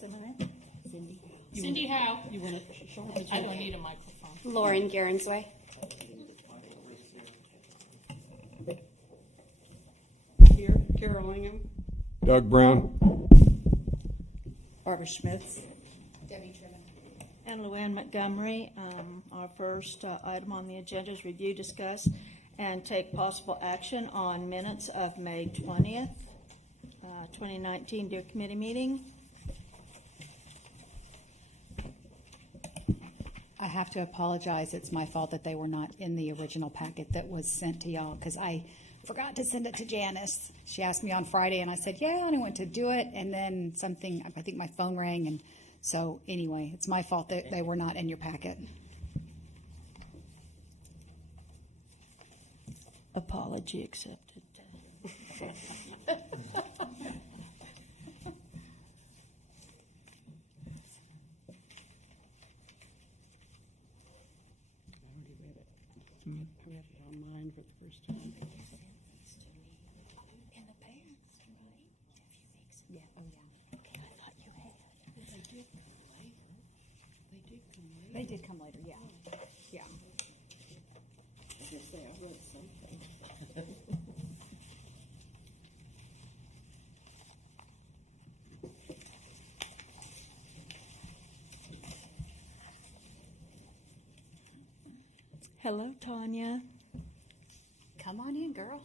Gibson, aye. Cindy Howe. You want it short? I don't need a microphone. Lauren Garensway. Here, Carol Ingham. Doug Brown. Barbara Schmitz. Debbie Trimmer. And Luann Montgomery. Our first item on the agenda is review, discuss, and take possible action on minutes of May 20th, 2019 Deer Committee meeting. I have to apologize. It's my fault that they were not in the original packet that was sent to y'all because I forgot to send it to Janice. She asked me on Friday and I said, yeah, and I went to do it. And then something, I think my phone rang. And so anyway, it's my fault that they were not in your packet. Apology accepted. I read it online for the first time. Yeah, oh yeah. Okay, I thought you had. They did come later, yeah. Yeah. I guess they have read something. Hello, Tanya. Come on in, girl.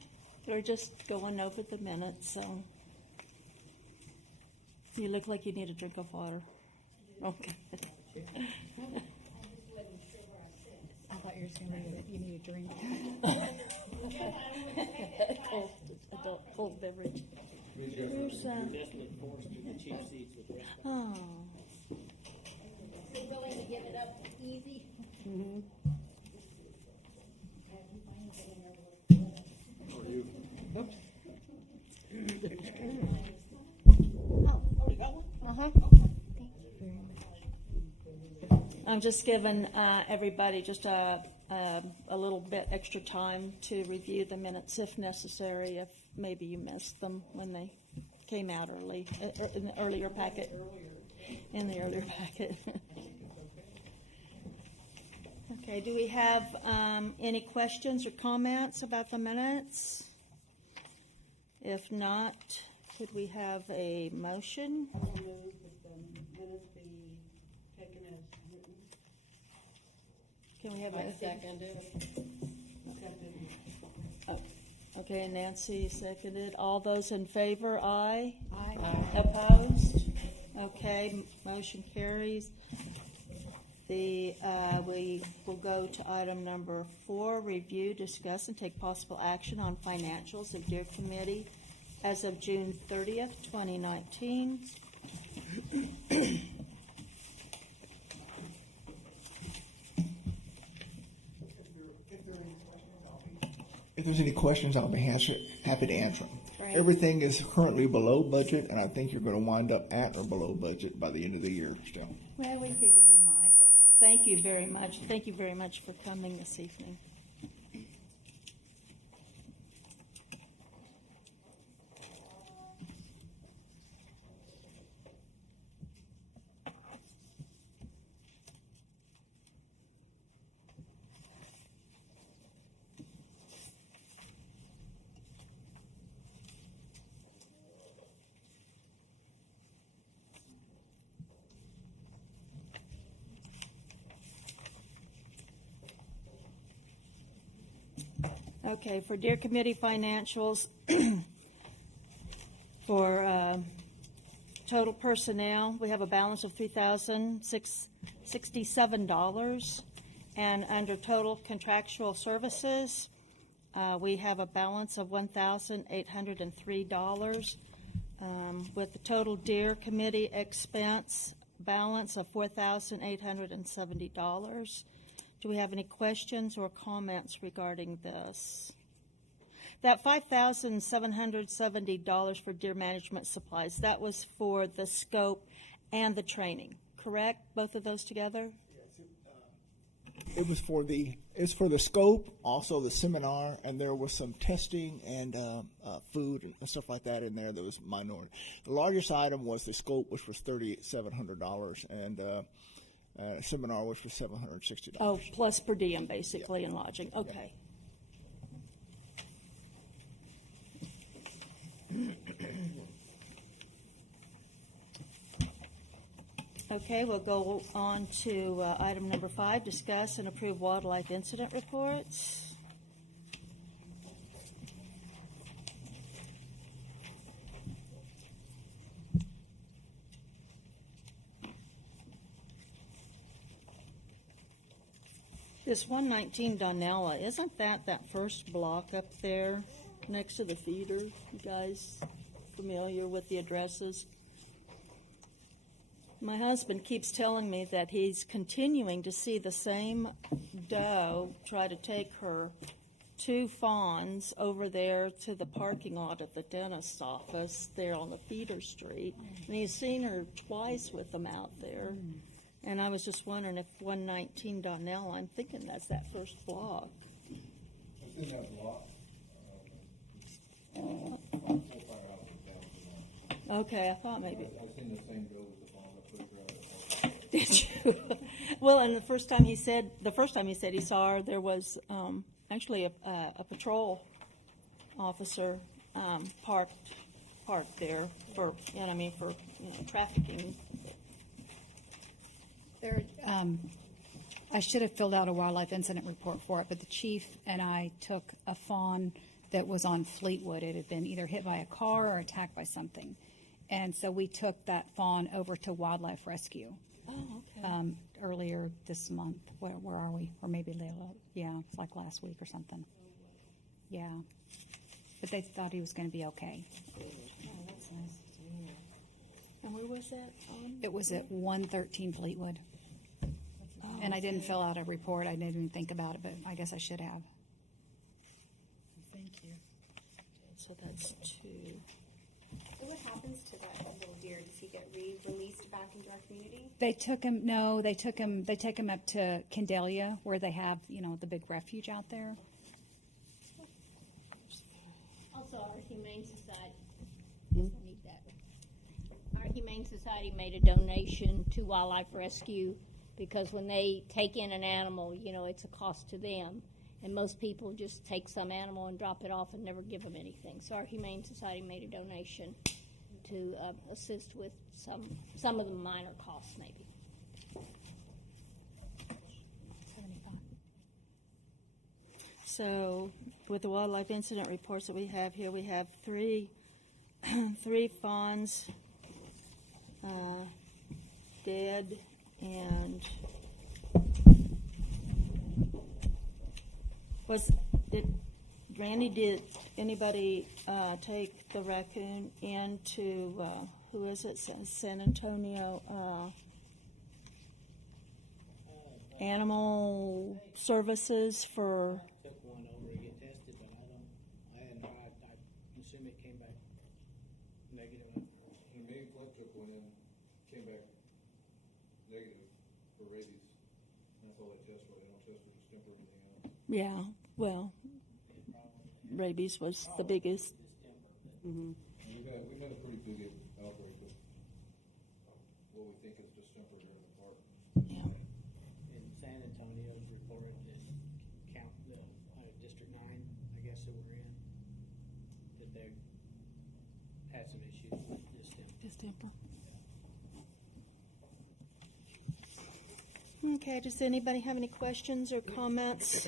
We're just going over the minutes, so you look like you need a drink of water. Okay. I thought you were saying that you need a drink. Cold beverage. Here's oh. Willing to give it up easy? Oops. I'm just giving everybody just a little bit extra time to review the minutes if necessary, if maybe you missed them when they came out early, in the earlier packet. In the earlier packet. Okay, do we have any questions or comments about the minutes? If not, could we have a motion? I will move that the minutes be taken as written. Can we have I a seconded. Oh, okay, Nancy seconded. All those in favor, aye. Aye. Opposed? Okay, motion carries. We will go to item number 4, review, discuss, and take possible action on financials of Deer Committee as of June 30th, 2019. If there's any questions, I'll be happy to answer them. Right. Everything is currently below budget, and I think you're going to wind up at or below budget by the end of the year still. Well, we figured we might, but thank you very much. Thank you very much for coming this evening. Okay, for Deer Committee financials, for total personnel, we have a balance of $3,667. And under total contractual services, we have a balance of $1,803, with the total Deer Committee expense balance of $4,870. Do we have any questions or comments regarding this? That $5,770 for Deer Management Supplies, that was for the scope and the training, correct? Both of those together? Yes, It's for the scope, also the seminar, and there was some testing and food and stuff like that in there that was minority. The largest item was the scope, which was $3,700, and seminar, which was $760. Oh, plus per diem, basically, and lodging, okay. Okay, we'll go on to item number 5, discuss and approve wildlife incident reports. This 119 Donella, isn't that first block up there next to the feeder? You guys familiar with the addresses? My husband keeps telling me that he's continuing to see the same doe try to take her 2 fawns over there to the parking lot of the dentist's office there on the feeder street. And he's seen her twice with them out there. And I was just wondering if 119 Donnell, I'm thinking that's that first block. I've seen that a lot. 4 or 5 houses down. Okay, I thought maybe. I've seen the same doe with the fawn up there around the park. Did you? Well, and the first time he said he saw her, there was actually a patrol officer parked there for trafficking. There, I should have filled out a wildlife incident report for it, but the chief and I took a fawn that was on Fleetwood. It had been either hit by a car or attacked by something. And so we took that fawn over to wildlife rescue. Oh, okay. Earlier this month. Where are we? Or maybe it's like last week or something. Yeah. But they thought he was going to be okay. Oh, that's nice. And where was that? It was at 113 Fleetwood. Oh, And I didn't fill out a report. I didn't even think about it, but I guess I should have. Thank you. So that's 2. So what happens to that little deer? Does he get released back into our community? They took him. No, they take him up to Candelia, where they have the big refuge out there. Also, our Humane Society, I need that. Our Humane Society made a donation to Wildlife Rescue because when they take in an animal, it's a cost to them. And most people just take some animal and drop it off and never give them anything. So our Humane Society made a donation to assist with some of the minor costs, maybe. 75. So with the wildlife incident reports that we have here, we have 3 fawns dead, and did anybody take the raccoon into who is it? San Antonio Animal Services for? Took one over to get tested, but I assume it came back negative. And Maine Flint took one in, came back negative for rabies. That's all they test for. They don't test for distemper or anything else. Yeah, well, rabies was the biggest. We've had a pretty big outbreak of what we think is distemper here in the park. Yeah. In San Antonio's reported that District 9, I guess that we're in, that they had some issues with distemper. Okay, does anybody have any questions or comments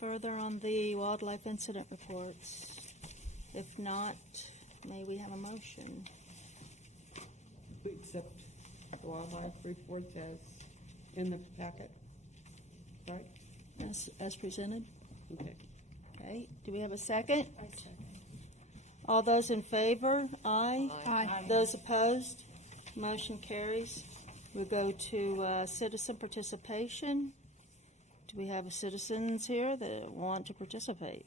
further on the wildlife incident reports? If not, may we have a motion? We accept the wildlife reports as in the packet, right? As presented? Okay. Okay, do we have a second? All those in favor? Aye. Aye. Those opposed? Motion carries. We go to citizen participation. Do we have citizens here that want to participate?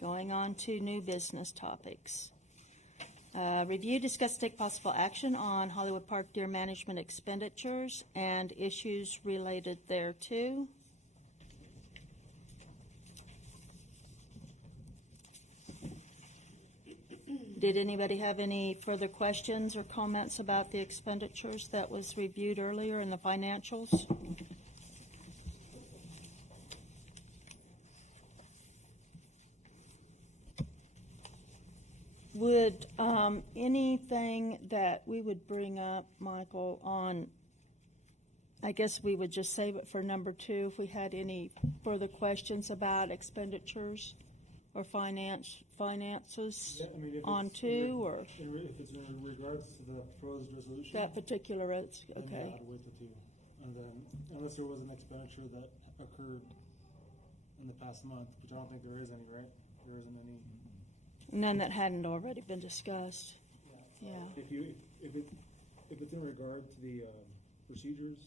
Going on to new business topics. Review, discuss, take possible action on Hollywood Park deer management expenditures and issues related thereto. Did anybody have any further questions or comments about the expenditures that was reviewed earlier in the financials? Would anything that we would bring up, Michael, on, I guess we would just save it for number 2 if we had any further questions about expenditures or finances Yeah, I mean, if on it's 2 or if it's in regards to the proposed resolution. that particular, it's, then yeah, okay. I'd wait till 2. And then, unless there was an expenditure that occurred in the past month, which I don't think there is any, right? There isn't any. None that hadn't already been discussed. Yeah. If it's in regard to the procedures,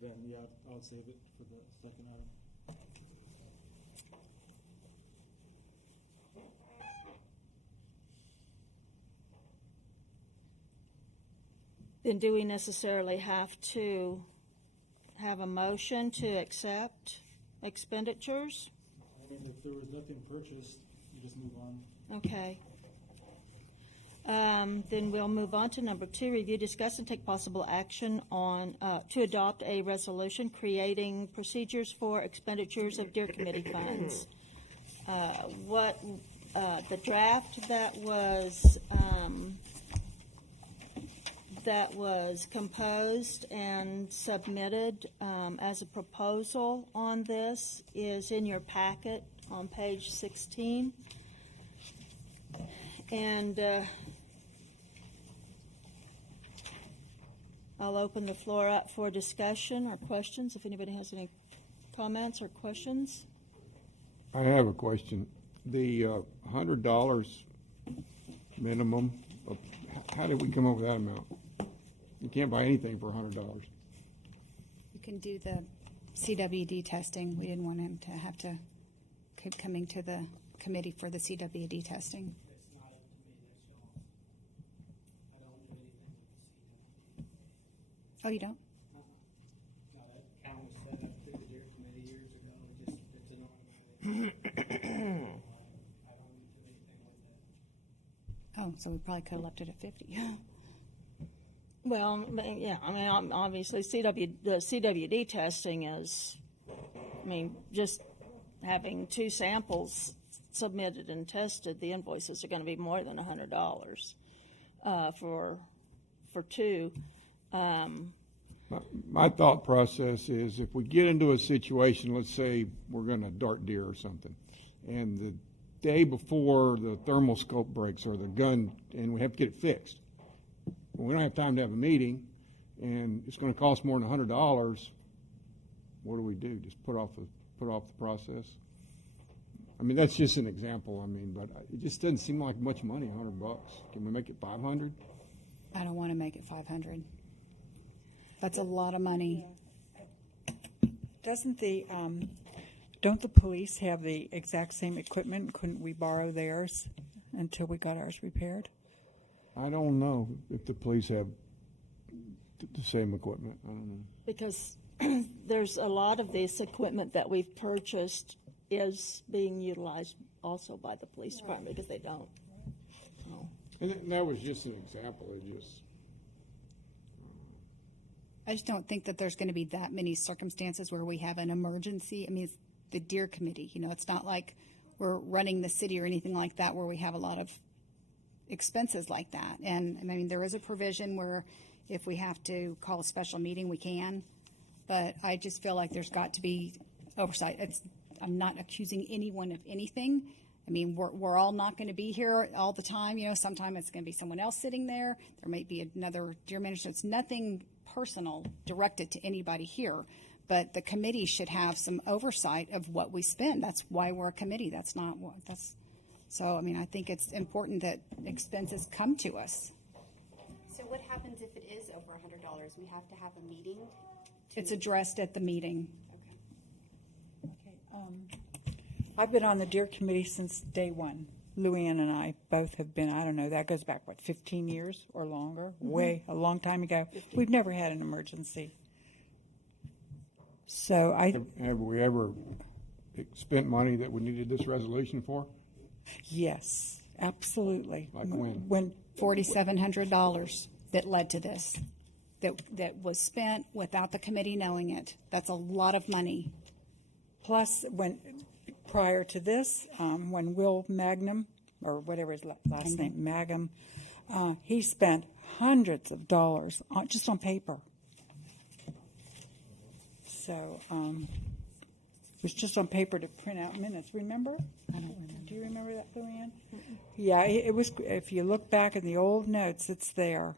then yeah, I'll save it for the second item. Then do we necessarily have to have a motion to accept expenditures? I mean, if there was nothing purchased, you just move on. Okay. Then we'll move on to number 2, review, discuss, and take possible action on, to adopt a resolution creating procedures for expenditures of deer committee funds. The draft that was composed and submitted as a proposal on this is in your packet on page 16. And I'll open the floor up for discussion or questions, if anybody has any comments or questions. I have a question. The $100 minimum, how did we come up with that amount? You can't buy anything for $100. You can do the CWD testing. We didn't want him to have to keep coming to the committee for the CWD testing. It's not up to me, that's y'all. I don't do anything with the CWD. Oh, you don't? No, that account was set up through the deer committee years ago, it just, it's an ongoing. I don't do anything with that. Oh, so we probably could have left it at 50. Well, yeah, I mean, obviously, the CWD testing is, I mean, just having 2 samples submitted and tested, the invoices are going to be more than $100 for 2. My thought process is if we get into a situation, let's say we're going to dart deer or something, and the day before the thermal scope breaks or the gun, and we have to get it fixed. Well, we don't have time to have a meeting, and it's going to cost more than $100. What do we do? Just put off the process? I mean, that's just an example. I mean, but it just doesn't seem like much money. $100. Can we make it $500? I don't want to make it 500. That's a lot of money. Doesn't don't the police have the exact same equipment? Couldn't we borrow theirs until we got ours repaired? I don't know if the police have the same equipment. I don't know. Because there's a lot of this equipment that we've purchased is being utilized also by the police department because they don't. So. And that was just an example. I just don't think that there's going to be that many circumstances where we have an emergency. I mean, it's the deer committee. You know, it's not like we're running the city or anything like that where we have a lot of expenses like that. And I mean, there is a provision where if we have to call a special meeting, we can. But I just feel like there's got to be oversight. I'm not accusing anyone of anything. I mean, we're all not going to be here all the time. You know, sometimes it's going to be someone else sitting there. There might be another deer manager. It's nothing personal directed to anybody here. But the committee should have some oversight of what we spend. That's why we're a committee. That's not what that's. So, I mean, I think it's important that expenses come to us. So what happens if it is over $100? We have to have a meeting? It's addressed at the meeting. Okay. Okay. I've been on the deer committee since day one. Luann and I both have been, I don't know, that goes back, what, 15 years or longer? Way, a long time ago. We've never had an emergency. So Have we ever spent money that we needed this resolution for? yes, absolutely. Like when? When, $4,700 that led to this, that was spent without the committee knowing it. That's a lot of money. plus, prior to this, when Will Magnum, or whatever his last name, Magum, he spent hundreds of dollars just on paper. So, it was just on paper to print out minutes. Remember? I don't remember. Do you remember that, Luann? Yeah, it was. If you look back in the old notes, it's there.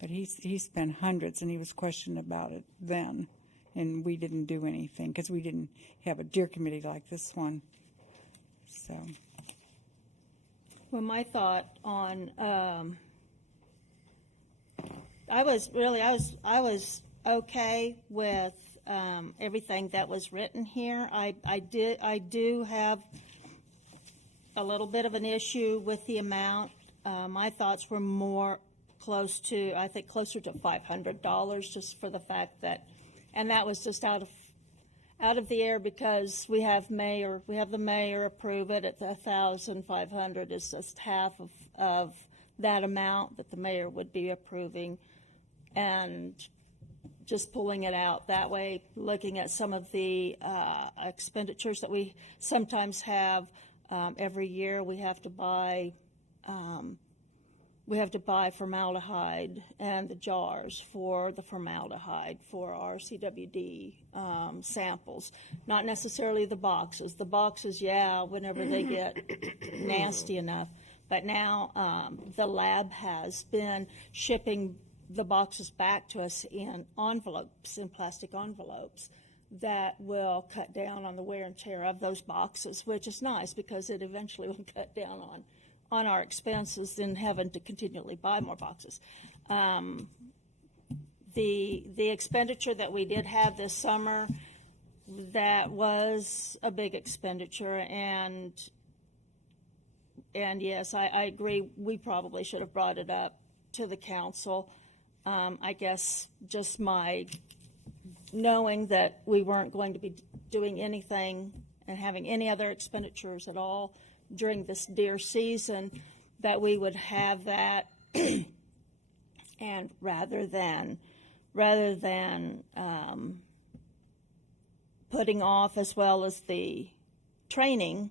But he spent hundreds, and he was questioned about it then, and we didn't do anything because we didn't have a deer committee like this one. So, Well, my thought on, I was okay with everything that was written here. I do have a little bit of an issue with the amount. My thoughts were more closer to $500, just for the fact that, and that was just out of the air because we have the mayor approve it at $1,500 is just half of that amount that the mayor would be approving, and just pulling it out that way, looking at some of the expenditures that we sometimes have every year. We have to buy formaldehyde and the jars for the formaldehyde for our CWD samples. Not necessarily the boxes. The boxes, yeah, whenever they get nasty enough. But now the lab has been shipping the boxes back to us in envelopes, in plastic envelopes, that will cut down on the wear and tear of those boxes, which is nice because it eventually will cut down on our expenses than having to continually buy more boxes. The expenditure that we did have this summer, that was a big expenditure, and yes, I agree, we probably should have brought it up to the council. I guess just my knowing that we weren't going to be doing anything and having any other expenditures at all during this deer season, that we would have that, and rather than putting off, as well as the training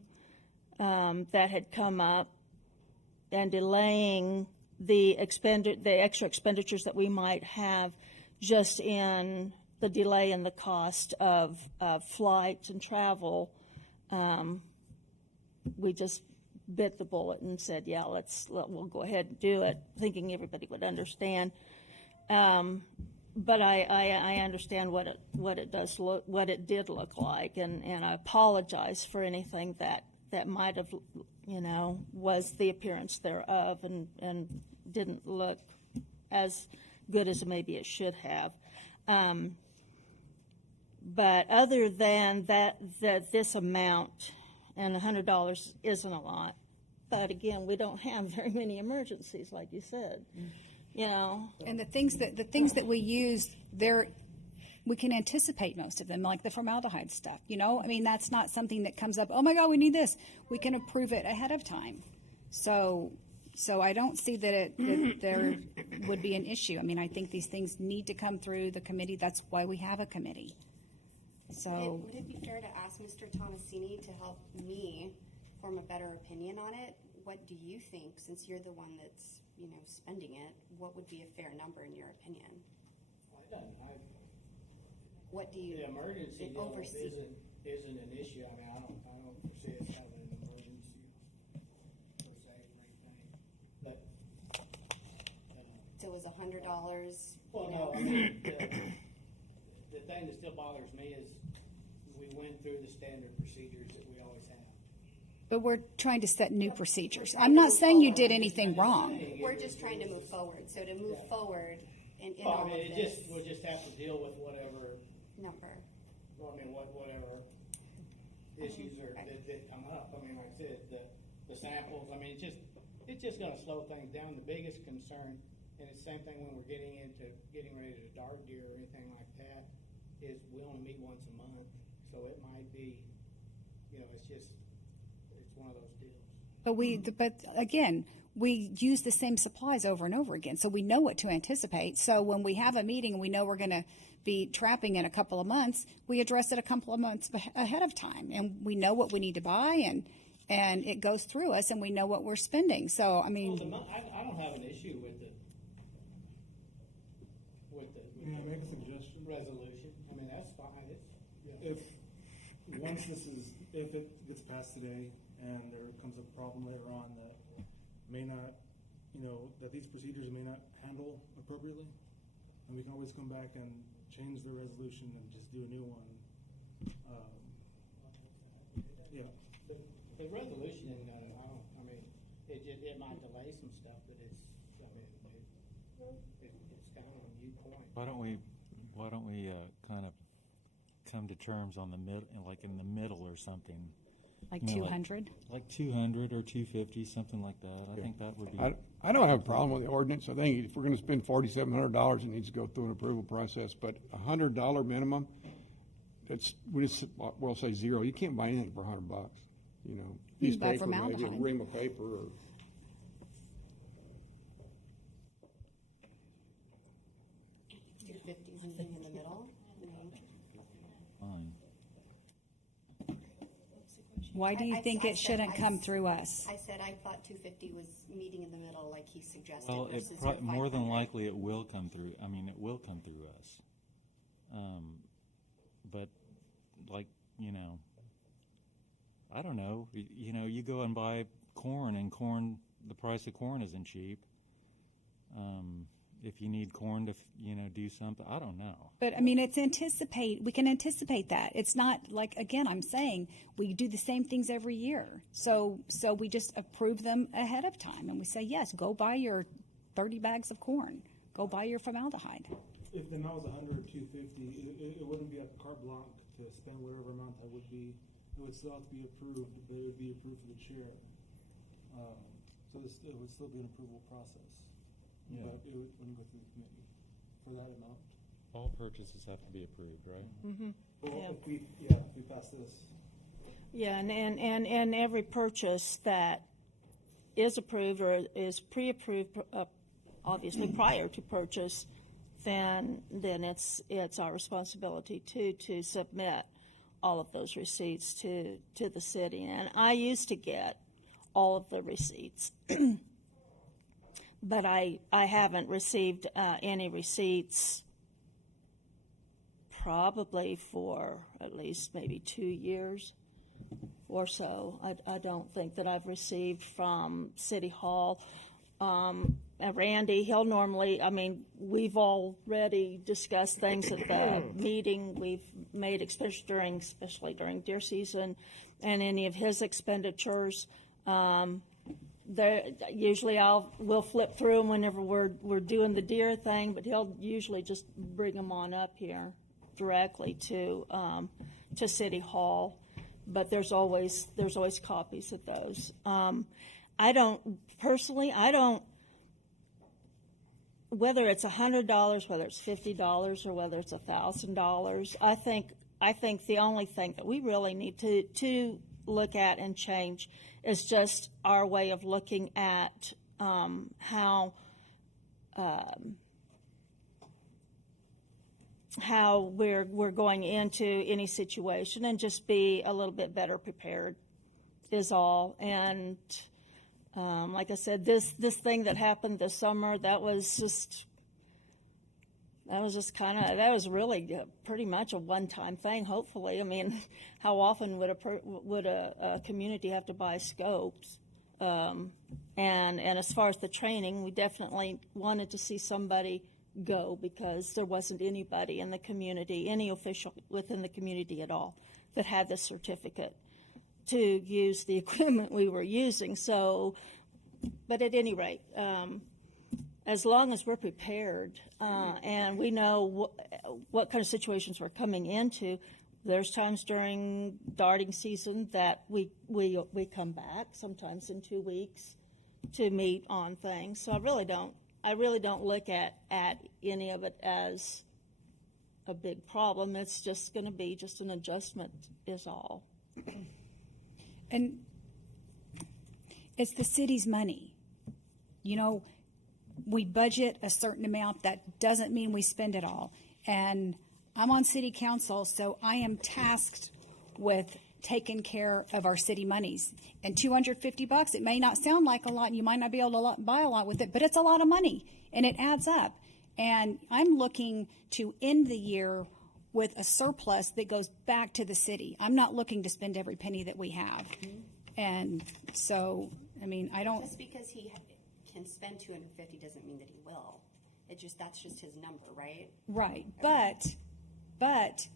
that had come up, and delaying the extra expenditures that we might have just in the delay in the cost of flights and travel, we just bit the bullet and said, yeah, we'll go ahead and do it, thinking everybody would understand. But I understand what it did look like, and I apologize for anything that might have, was the appearance thereof and didn't look as good as maybe it should have. But other than that this amount, and $100 isn't a lot, but again, we don't have very many emergencies, like you said. And the things that we use, we can anticipate most of them, like the formaldehyde stuff. I mean, that's not something that comes up, oh my God, we need this. We can approve it ahead of time. So I don't see that there would be an issue. I mean, I think these things need to come through the committee. That's why we have a committee. So Would it be fair to ask Mr. Tomasini to help me form a better opinion on it? What do you think, since you're the one that's, spending it, what would be a fair number in your opinion? What do you The emergency oversee? isn't an issue. I mean, I don't foresee us having an emergency per se or anything. But So it was $100. well, no, I mean, the thing that still bothers me is we went through the standard procedures that we always have. but we're trying to set new procedures. I'm not saying you did anything wrong. We're just trying to move forward. So to move forward in Well, all I mean, of this we'll just have to deal with whatever, number. whatever issues that come up. I mean, like I said, the samples. I mean, it's just gonna slow things down. The biggest concern, and it's the same thing when we're getting ready to dart deer or anything like that, is we only meet once a month. So it might be, it's one of those deals. But again, we use the same supplies over and over again, so we know what to anticipate. So when we have a meeting and we know we're going to be trapping in a couple of months, we address it a couple of months ahead of time, and we know what we need to buy, and it goes through us, and we know what we're spending. So I mean, I don't have an issue with the May I make a suggestion? resolution. I mean, that's fine. If it gets passed today and there comes a problem later on that may not, that these procedures may not handle appropriately, and we can always come back and change the resolution and just do a new one. Yeah. The resolution isn't gonna, it might delay some stuff, but it's kind of a moot point. Why don't we kind of come to terms on the like in the middle or something? like 200. Like 200 or 250, something like that. I think that would be. I don't have a problem with the ordinance. I think if we're going to spend $4,700, it needs to go through an approval process. But $100 minimum, we'll say zero. You can't buy anything for $100. You can buy paper, maybe a formaldehyde. ream of paper. Or, $250 something in the middle. Fine. Why do you think it shouldn't come through us? I said I thought 250 was meeting in the middle, like he suggested. Well, versus more than 500. likely it will come through. I mean, it will come through us. But I don't know. You go and buy corn, and the price of corn isn't cheap. If you need corn to, do something, I don't know. But I mean, we can anticipate that. It's not like, again, I'm saying we do the same things every year. So we just approve them ahead of time, and we say, yes, go buy your 30 bags of corn. Go buy your formaldehyde. If the amount was 100 or 250, it wouldn't be a carte blanche to spend whatever amount that would be. It would still have to be approved, but it would be approved for the chair. So it would still be an approval process. Yeah. But it wouldn't go through the committee for that amount. All purchases have to be approved, right? Mm-hmm. Well, Yeah. if we pass this. Yeah, and every purchase that is approved or is pre-approved, obviously prior to purchase, then it's our responsibility to submit all of those receipts to the city. And I used to get all of the receipts, but I haven't received any receipts probably for at least maybe 2 years or so. I don't think that I've received from City Hall. Randy, he'll normally, we've already discussed things at the meeting. We've made, especially during deer season, and any of his expenditures. Usually we'll flip through them whenever we're doing the deer thing, but he'll usually just bring them on up here directly to City Hall. But there's always copies of those. I don't, whether it's $100, whether it's $50, or whether it's $1,000, I think the only thing that we really need to look at and change is just our way of looking at how we're going into any situation, and just be a little bit better prepared is all. And like I said, this thing that happened this summer, that was really pretty much a one-time thing. Hopefully, how often would a community have to buy scopes? And as far as the training, we definitely wanted to see somebody go, because there wasn't anybody in the community, any official within the community at all, that had the certificate to use the equipment we were using. So, but at any rate, as long as we're prepared and we know what kind of situations we're coming into, There's times during darting season that we come back, sometimes in 2 weeks, to meet on things. So I really don't look at any of it as a big problem. It's just going to be just an adjustment is all. And it's the city's money. You know, we budget a certain amount. That doesn't mean we spend it all. And I'm on city council, so I am tasked with taking care of our city monies. And $250, it may not sound like a lot, and you might not be able to buy a lot with it, but it's a lot of money, and it adds up. And I'm looking to end the year with a surplus that goes back to the city. I'm not looking to spend every penny that we have. And so, I mean, I don't. Just because he can spend 250 doesn't mean that he will. That's just his number, right? Right, but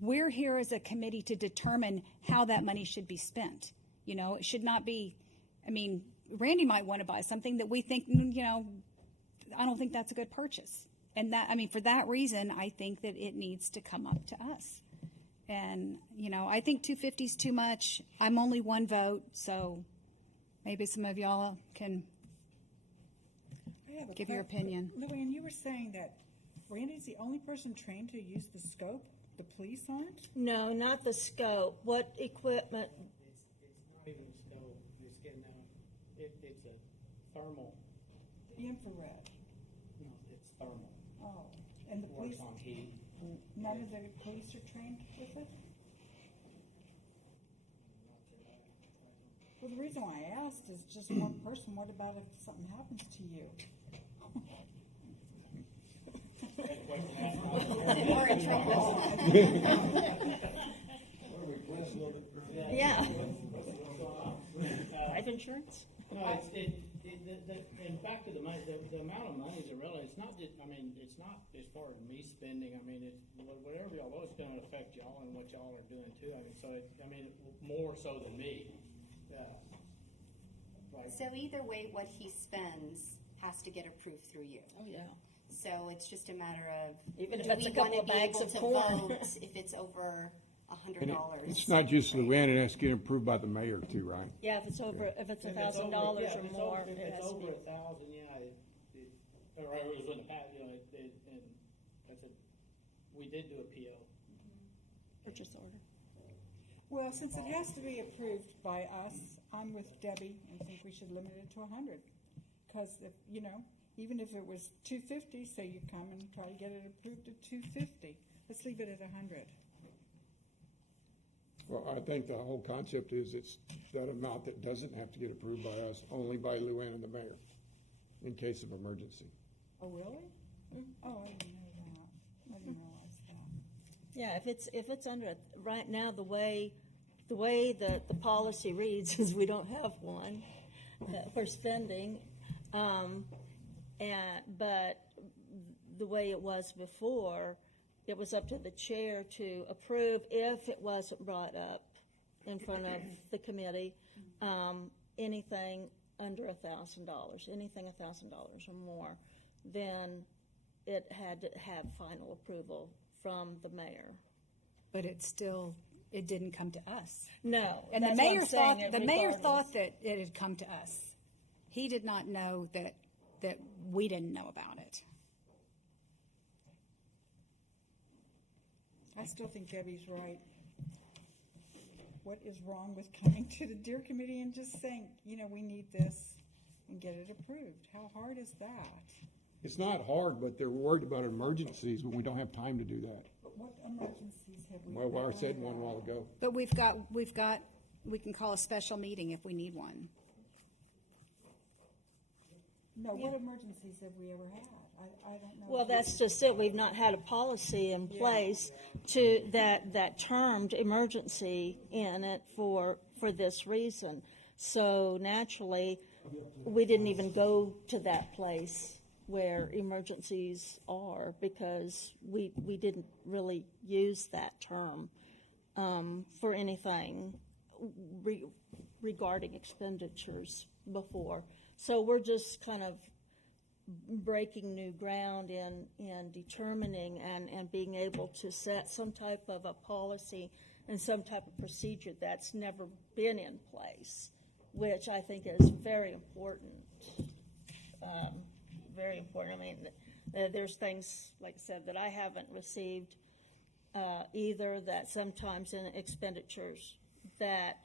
we're here as a committee to determine how that money should be spent. You know, it should not be, I mean, Randy might want to buy something that we think, you know, I don't think that's a good purchase. And that, I mean, for that reason, I think that it needs to come up to us. And, you know, I think 250 is too much. I'm only one vote, so maybe some of y'all can give your opinion. Luann, you were saying that Randy's the only person trained to use the scope? The police aren't? No, not the scope. What equipment? It's not even a stove. It's getting it's a thermal. Infrared. No, it's thermal. Oh, and the police, Works on heat. none of the police are trained with it? Well, the reason why I asked is just one person. What about if something happens to you? We're in trouble. Yeah. Life insurance? No, and back to the money, the amount of money is irrelevant. It's not just, I mean, it's not as far as me spending. I mean, it's whatever y'all do, it's going to affect y'all and what y'all are doing too. I mean, so more so than me. So either way, what he spends has to get approved through you. Oh, yeah. So it's just a matter of, Even if do it's we a couple want to of be bags able of to corn. vote if it's over And $100? it's not just Luann, it has to get approved by the mayor too, right? Yeah, if it's over, if it's If $1,000 it's over- or yeah, if it's more, over- If it it's has to over be. 1,000, yeah, or it was in the past, you know, and that's we did do a PO. Purchase order. Well, since it has to be approved by us, I'm with Debbie and think we should limit it to 100. Because, you know, even if it was 250, say you come and try to get it approved at 250. Let's leave it at 100. Well, I think the whole concept is it's that amount that doesn't have to get approved by us, only by Luann and the mayor, in case of emergency. Oh, really? Oh, I didn't know that. I didn't realize that. Yeah, if it's under, right now, the way the policy reads is we don't have one for spending. But the way it was before, it was up to the chair to approve if it wasn't brought up in front of the committee, anything under $1,000, anything $1,000 or more, then it had to have final approval from the mayor. But it didn't come to us. No, And the that's what I'm mayor saying, thought regardless. that it had come to us. He did not know that we didn't know about it. I still think Debbie's right. What is wrong with coming to the Deer Committee and just saying, you know, we need this and get it approved? How hard is that? It's not hard, but they're worried about emergencies, but we don't have time to do that. But what emergencies have we? Well, I had? said one a while ago. But we can call a special meeting if we need one. No, what emergencies have we ever had? I don't know. Well, that's just it. We've not had a policy in place to that termed emergency in it for this reason. So naturally, we didn't even go to that place where emergencies are because we didn't really use that term for anything regarding expenditures before. So we're just kind of breaking new ground in determining and being able to set some type of a policy and some type of procedure that's never been in place, which I think is very important. Very important. I mean, there's things, like I said, that I haven't received either, that sometimes in expenditures that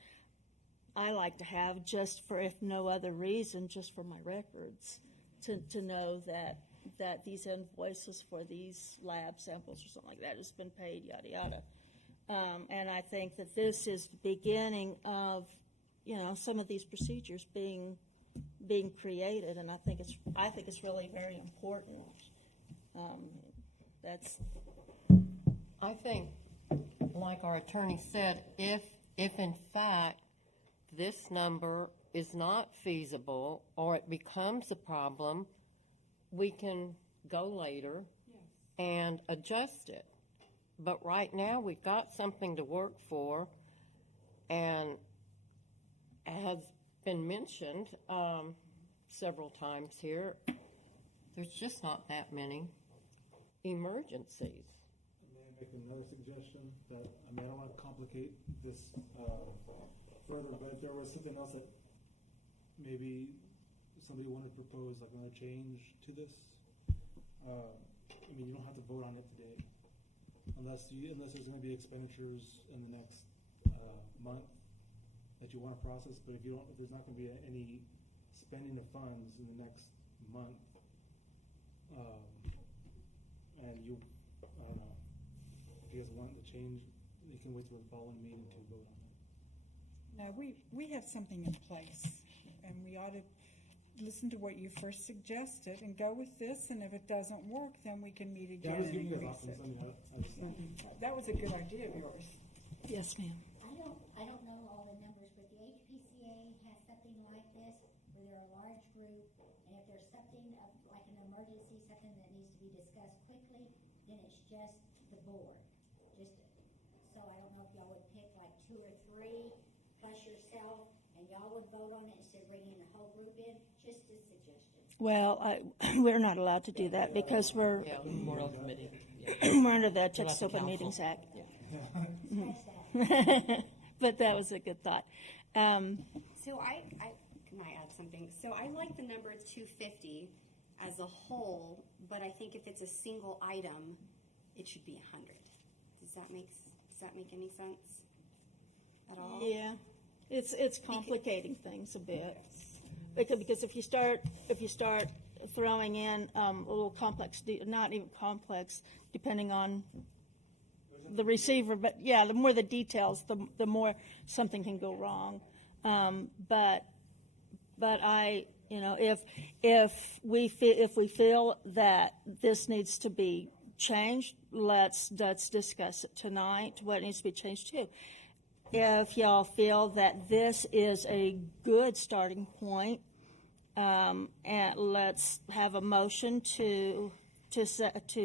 I like to have just for, if no other reason, just for my records, to know that these invoices for these lab samples or something like that has been paid, yada, yada. And I think that this is the beginning of, some of these procedures being created, and I think it's really very important. I think, like our attorney said, if in fact this number is not feasible or it becomes a problem, we can go later and adjust it. But right now we've got something to work for, and as been mentioned several times here, there's just not that many emergencies. May I make another suggestion that, I don't want to complicate this further, but if there was something else that maybe somebody wanted to propose, like another change to this, you don't have to vote on it today, unless there's going to be expenditures in the next month that you want to process. But if there's not going to be any spending of funds in the next month, and I don't know, if you guys want to change, you can wait till the following meeting to vote on it. No, we have something in place, and we ought to listen to what you first suggested and go with this, and if it doesn't work, then we can meet again. Yeah, I was and giving you guys increase options. it. That was a good idea of yours. Yes, ma'am. I don't know all the numbers, but the HPCA has something like this where they're a large group, and if there's something like an emergency, something that needs to be discussed quickly, then it's just the board. So I don't know if y'all would pick like 2 or 3 plus yourself, and y'all would vote on it instead of bringing the whole group in. Just a suggestion. Well, we're not allowed to do that because we're Memorial Committee. we're under the Texas We're not the Open Meetings council. Act. Scratch that. But that was a good thought. So can I add something? So I like the number 250 as a whole, but I think if it's a single item, it should be 100. Does that make any sense at all? Yeah, it's complicating things a bit because if you start throwing in a little complex, not even complex, depending on the receiver, but yeah, the more the details, the more something can go wrong. But I, if we feel that this needs to be changed, let's discuss it tonight. What needs to be changed too? If y'all feel that this is a good starting point, and let's have a motion to accept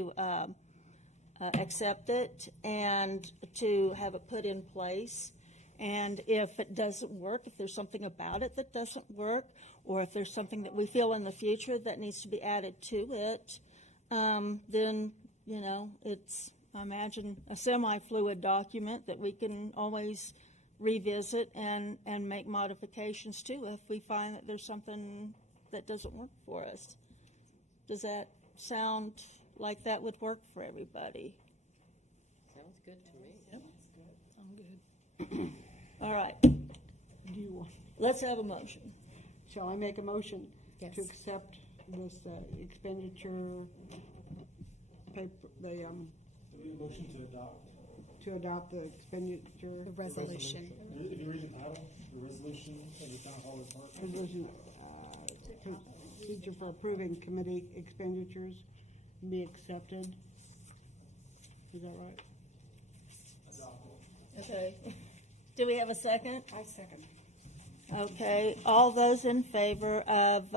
it and to have it put in place. And if it doesn't work, if there's something about it that doesn't work, or if there's something that we feel in the future that needs to be added to it, then, it's, I imagine, a semi-fluid document that we can always revisit and make modifications to if we find that there's something that doesn't work for us. Does that sound like that would work for everybody? Sounds good to me. Yep. Sound good. All right. Let's have a motion. Shall I make a motion Yes. to accept this expenditure paper, Motion to adopt the expenditure? The resolution. If you read the title, the resolution of the town hall report. Resolution, procedure for approving committee expenditures be accepted. Is that right? Okay. Do we have a second? I second. Okay. All those in favor of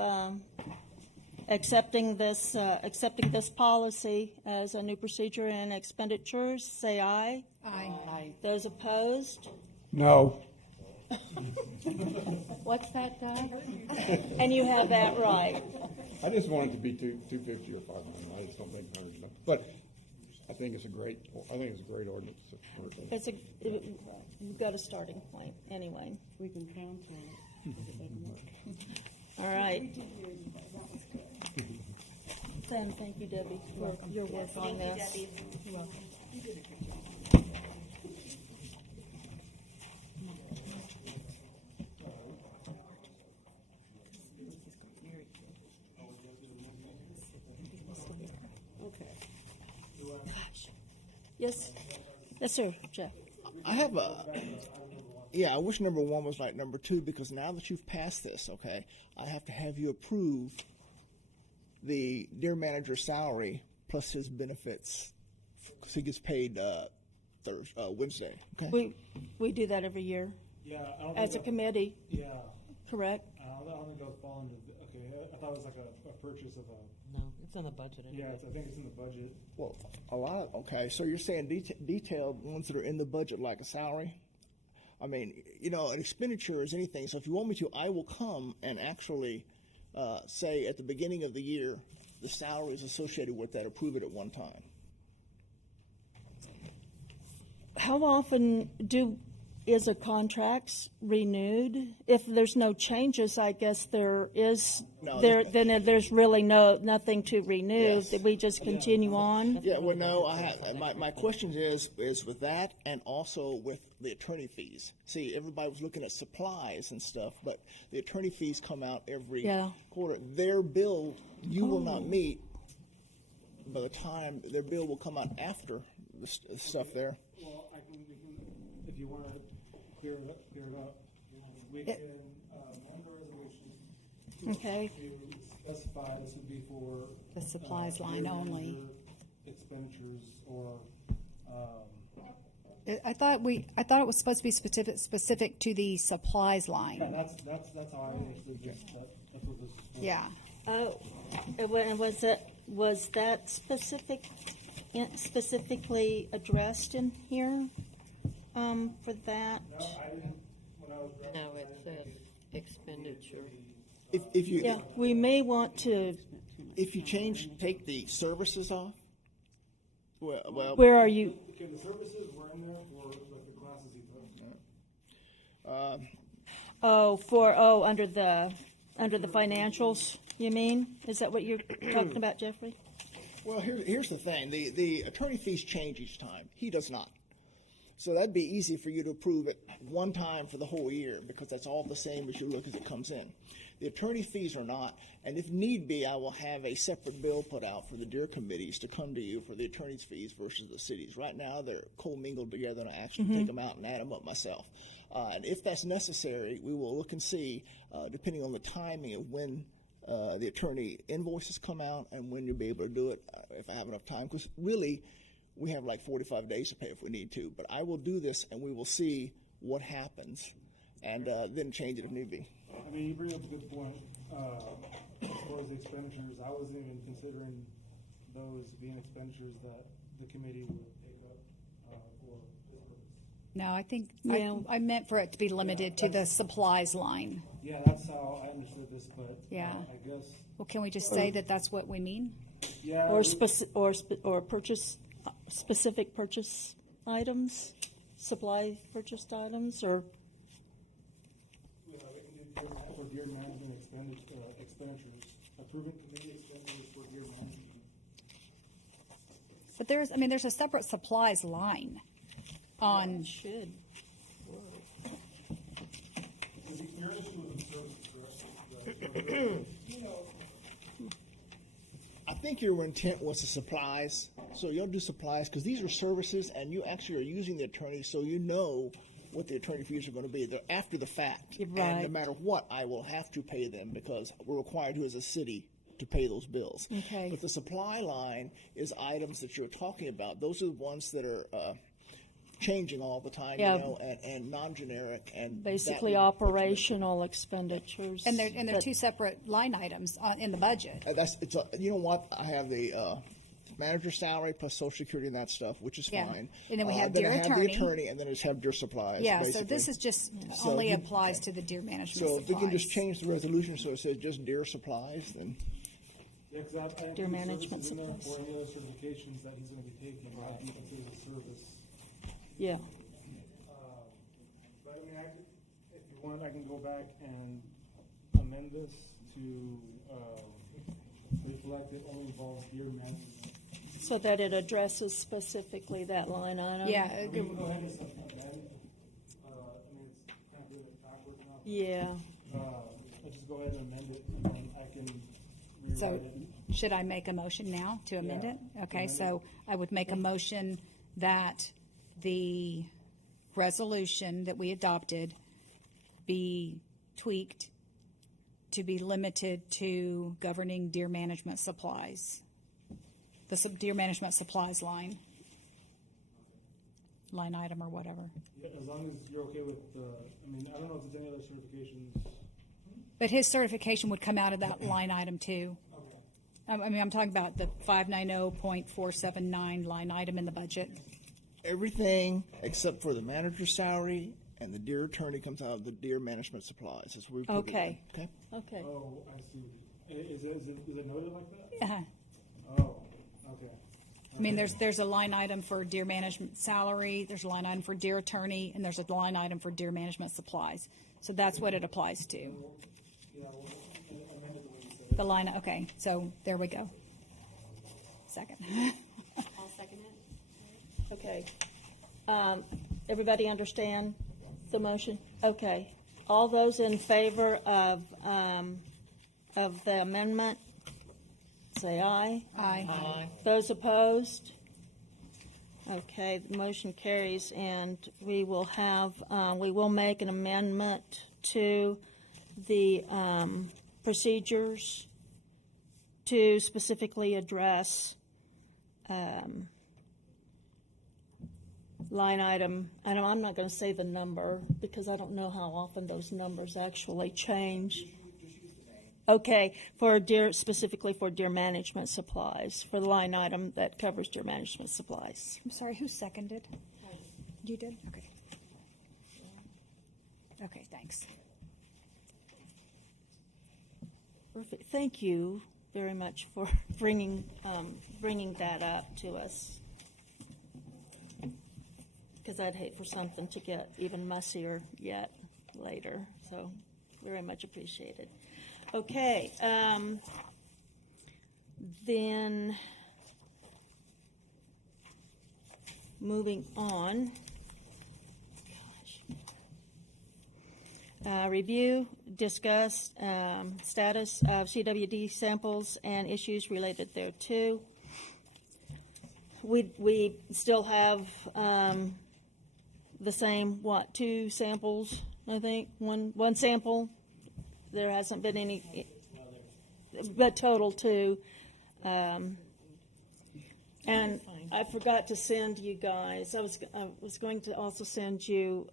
accepting this policy as a new procedure in expenditures, say aye. Aye. Those opposed? No. What's that, Guy? And you have that right. I just want it to be 250 or 500. I just don't think 100 enough. But I think it's a great ordinance. You've got a starting point, anyway. We can counsel it. All right. Sam, thank you, Debbie, for your work on this. You're welcome. Yes, sir, Jeff. I have I wish number one was like number two, because now that you've passed this, okay, I have to have you approve the deer manager's salary plus his benefits, because he gets paid Wednesday. Okay. We do that every year Yeah, I don't as a think committee, yeah, correct? I don't think that would fall into, okay, I thought it was like a purchase of a, No, it's on the budget. yeah, I think it's in the budget. Well, okay, so you're saying detailed ones that are in the budget, like a salary? I mean, an expenditure is anything. So if you want me to, I will come and actually say at the beginning of the year the salaries associated with that, approve it at one time. How often is a contract renewed? If there's no changes, I guess there is. No, then there's really nothing to renew. Yes. That we just continue on. Yeah, well, no, I have my question is with that, and also with the attorney fees. See, everybody was looking at supplies and stuff, but the attorney fees come out every quarter. Their bill you will not meet by the time their bill will come out after the stuff there. Well, if you want to clear it up, we can amend the resolution. Okay. To specify this would be for The supplies line deer only. manager expenditures or. I thought it was supposed to be specific to the supplies Yeah, line. that's how I understood this. That's what this is for. Yeah. Oh, and was that specifically addressed in here for that? No, I didn't. When I was drafting No, it says expenditure. If you Yeah, we may want to. if you take the services off, well, Where are you? Okay, the services were in there for like the classes he took. Under the financials, you mean? Is that what you're talking about, Jeffrey? Well, here's the thing. The attorney fees change each time. He does not. So that'd be easy for you to approve it one time for the whole year, because that's all the same as you look as it comes in. The attorney fees are not, and if need be, I will have a separate bill put out for the deer committees to come to you for the attorney's fees versus the cities. Right now, they're co-mingled together, and I actually take them out and add them up myself. And if that's necessary, we will look and see, depending on the timing of when the attorney invoices come out and when you'll be able to do it, if I have enough time. Because really, we have like 45 days to pay if we need to. But I will do this, and we will see what happens, and then change it if need be. I mean, you bring up a good point. As far as the expenditures, I wasn't even considering those being expenditures that the committee would take up for this purpose. No, I think Yeah. I meant for it to be limited to the supplies line. Yeah, that's how I understood this, but Yeah. I guess. Well, can we just say that that's what we mean? Yeah. Or purchase specific purchase items, supply purchased items, or Yeah, we can do for deer management expenditures, approving committee expenditures for deer management. But there's a separate supplies line on. should. You're looking with the services, correct? I think your intent was the supplies. So you'll do supplies because these are services, and you actually are using the attorney, so you know what the attorney fees are going to be. They're after the fact. Right. And no matter what, I will have to pay them because we're required to as a city to pay those bills. Okay. But the supply line is items that you're talking about. Those are the ones that are changing all the time, Yeah. and non-generic and Basically that would- operational expenditures. And they're that- two separate line items in the budget. You know what? I have the manager salary plus Social Security and that stuff, which is Yeah. fine. And then we have then deer I have attorney. the attorney, and then I just have deer supplies. Yeah, basically. so this is just So only you- applies to the deer management So if we can just supplies. change the resolution so it says just deer supplies, then Yeah, because I Deer include management services in there supplies. for any other certifications that he's gonna be taking, might be considered a service. Yeah. But I mean, if you want, I can go back and amend this to, reflect it only involves deer management. So that it addresses specifically that line item? Yeah, We can go ahead and amend, I mean, it's kind of doing it backwards now. Yeah. Let's just go ahead and amend it, and then I can So rewrite it. should I make a motion now to amend Yeah. it? Okay, Amend so I would make a motion that the resolution that we adopted be tweaked to be limited to governing deer management supplies. The deer management supplies line item or whatever. Yeah, as long as you're okay with the, I mean, I don't know if there's any other certifications. But his certification would come out of that line item too. I mean, I'm talking about the 590.479 line item in the budget. Everything except for the manager's salary and the deer attorney comes out of the deer management supplies. That's where we put it. Okay. Okay. Okay. Oh, I see. Is it noted like that? Yeah. Oh, okay. I mean, there's a line item for deer management salary, there's a line item for deer attorney, and there's a line item for deer management supplies. So that's what it applies to. Yeah, well, amend it the way you said it. The line, okay, so there we go. Second. I'll second it. Okay. Everybody understand the motion? Okay. All those in favor of the amendment, say aye. Aye. Those opposed? Okay, the motion carries, and we will make an amendment to the procedures to specifically address line item, and I'm not going to say the number because I don't know how often those numbers actually change. Okay, specifically for deer management supplies, for the line item that covers deer management supplies. I'm sorry, who seconded? You did? Okay. Okay, thanks. Perfect. Thank you very much for bringing that up to us. Because I'd hate for something to get even mussier yet later. So very much appreciated. Okay. Then moving on. Review, discuss status of CWD samples and issues related thereto. We still have the same, two samples, I think? One sample. There hasn't been any, but total two. And I forgot to send you guys, I was going to also send you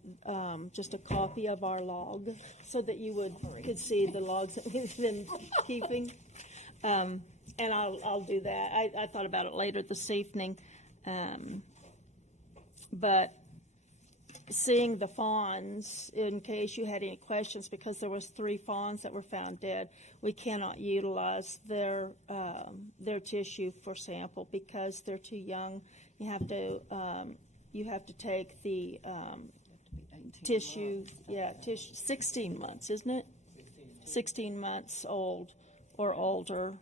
just a copy of our log so that you could see the logs that we've been keeping. And I'll do that. I thought about it later this evening. But seeing the fawns, in case you had any questions, because there was 3 fawns that were found dead, we cannot utilize their tissue for sample because they're too young. You have to take the tissue, 16 months, isn't it? 16 months old or older.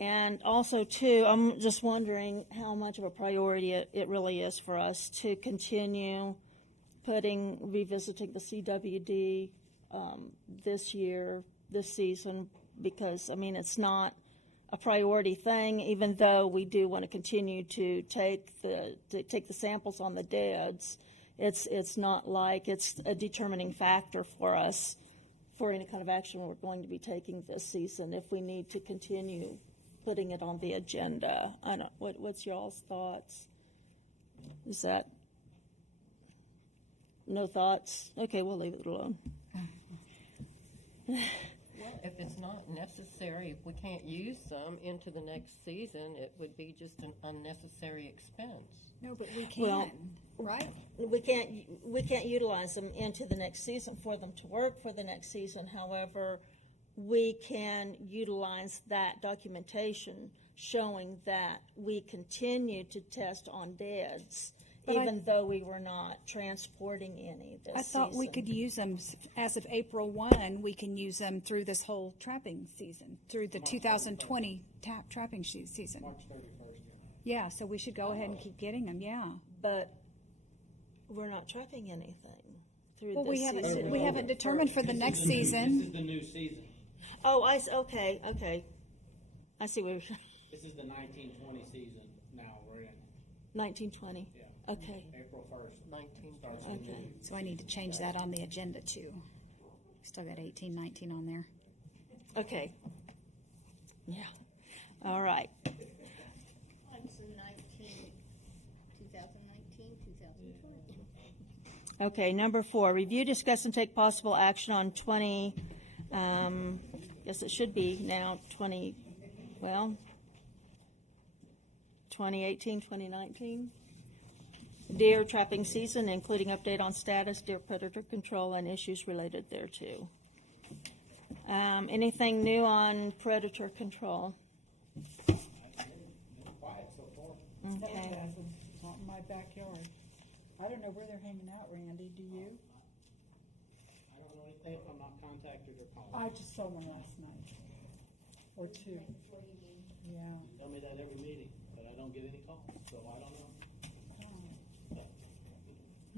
And also, too, I'm just wondering how much of a priority it really is for us to continue revisiting the CWD this season, because, I mean, it's not a priority thing, even though we do want to continue to take the samples on the deads. It's not like it's a determining factor for us for any kind of action we're going to be taking this season if we need to continue putting it on the agenda. I don't. What's y'all's thoughts? Is that no thoughts? Okay, we'll leave it alone. Well, if it's not necessary, if we can't use some into the next season, it would be just an unnecessary expense. No, but we can, Well, right? We can't utilize them into the next season for them to work for the next season. However, we can utilize that documentation showing that we continue to test on deads, But even though we were not transporting any this I thought we season. could use them as of April 1. We can use them through this whole trapping season, through the 2020 trapping season. March 31st. Yeah, so we should go ahead and keep getting them. Yeah. But we're not trapping anything through Well, this we haven't season. we haven't determined for the next This season. is the new season. Oh, okay. I see what you're This is the 1920 season now we're in. 1920. Yeah. Okay. April 1st. 19. Starts the Okay. new. So I need to change that on the agenda too. Still got 18, 19 on there. Okay. Yeah. All right. Mine's in 2019, 2020. Okay, number 4, review, discuss, and take possible action on guess it should be now 2018, 2019. Deer trapping season, including update on status, deer predator control, and issues related thereto. Anything new on predator control? Quiet so far. Okay. It's not in my backyard. I don't know where they're hanging out, Randy. Do you? I don't know anything if I'm not contacted or called. I just saw one last night. Or two. Yeah. You tell me that every meeting, but I don't get any calls, so I don't know. I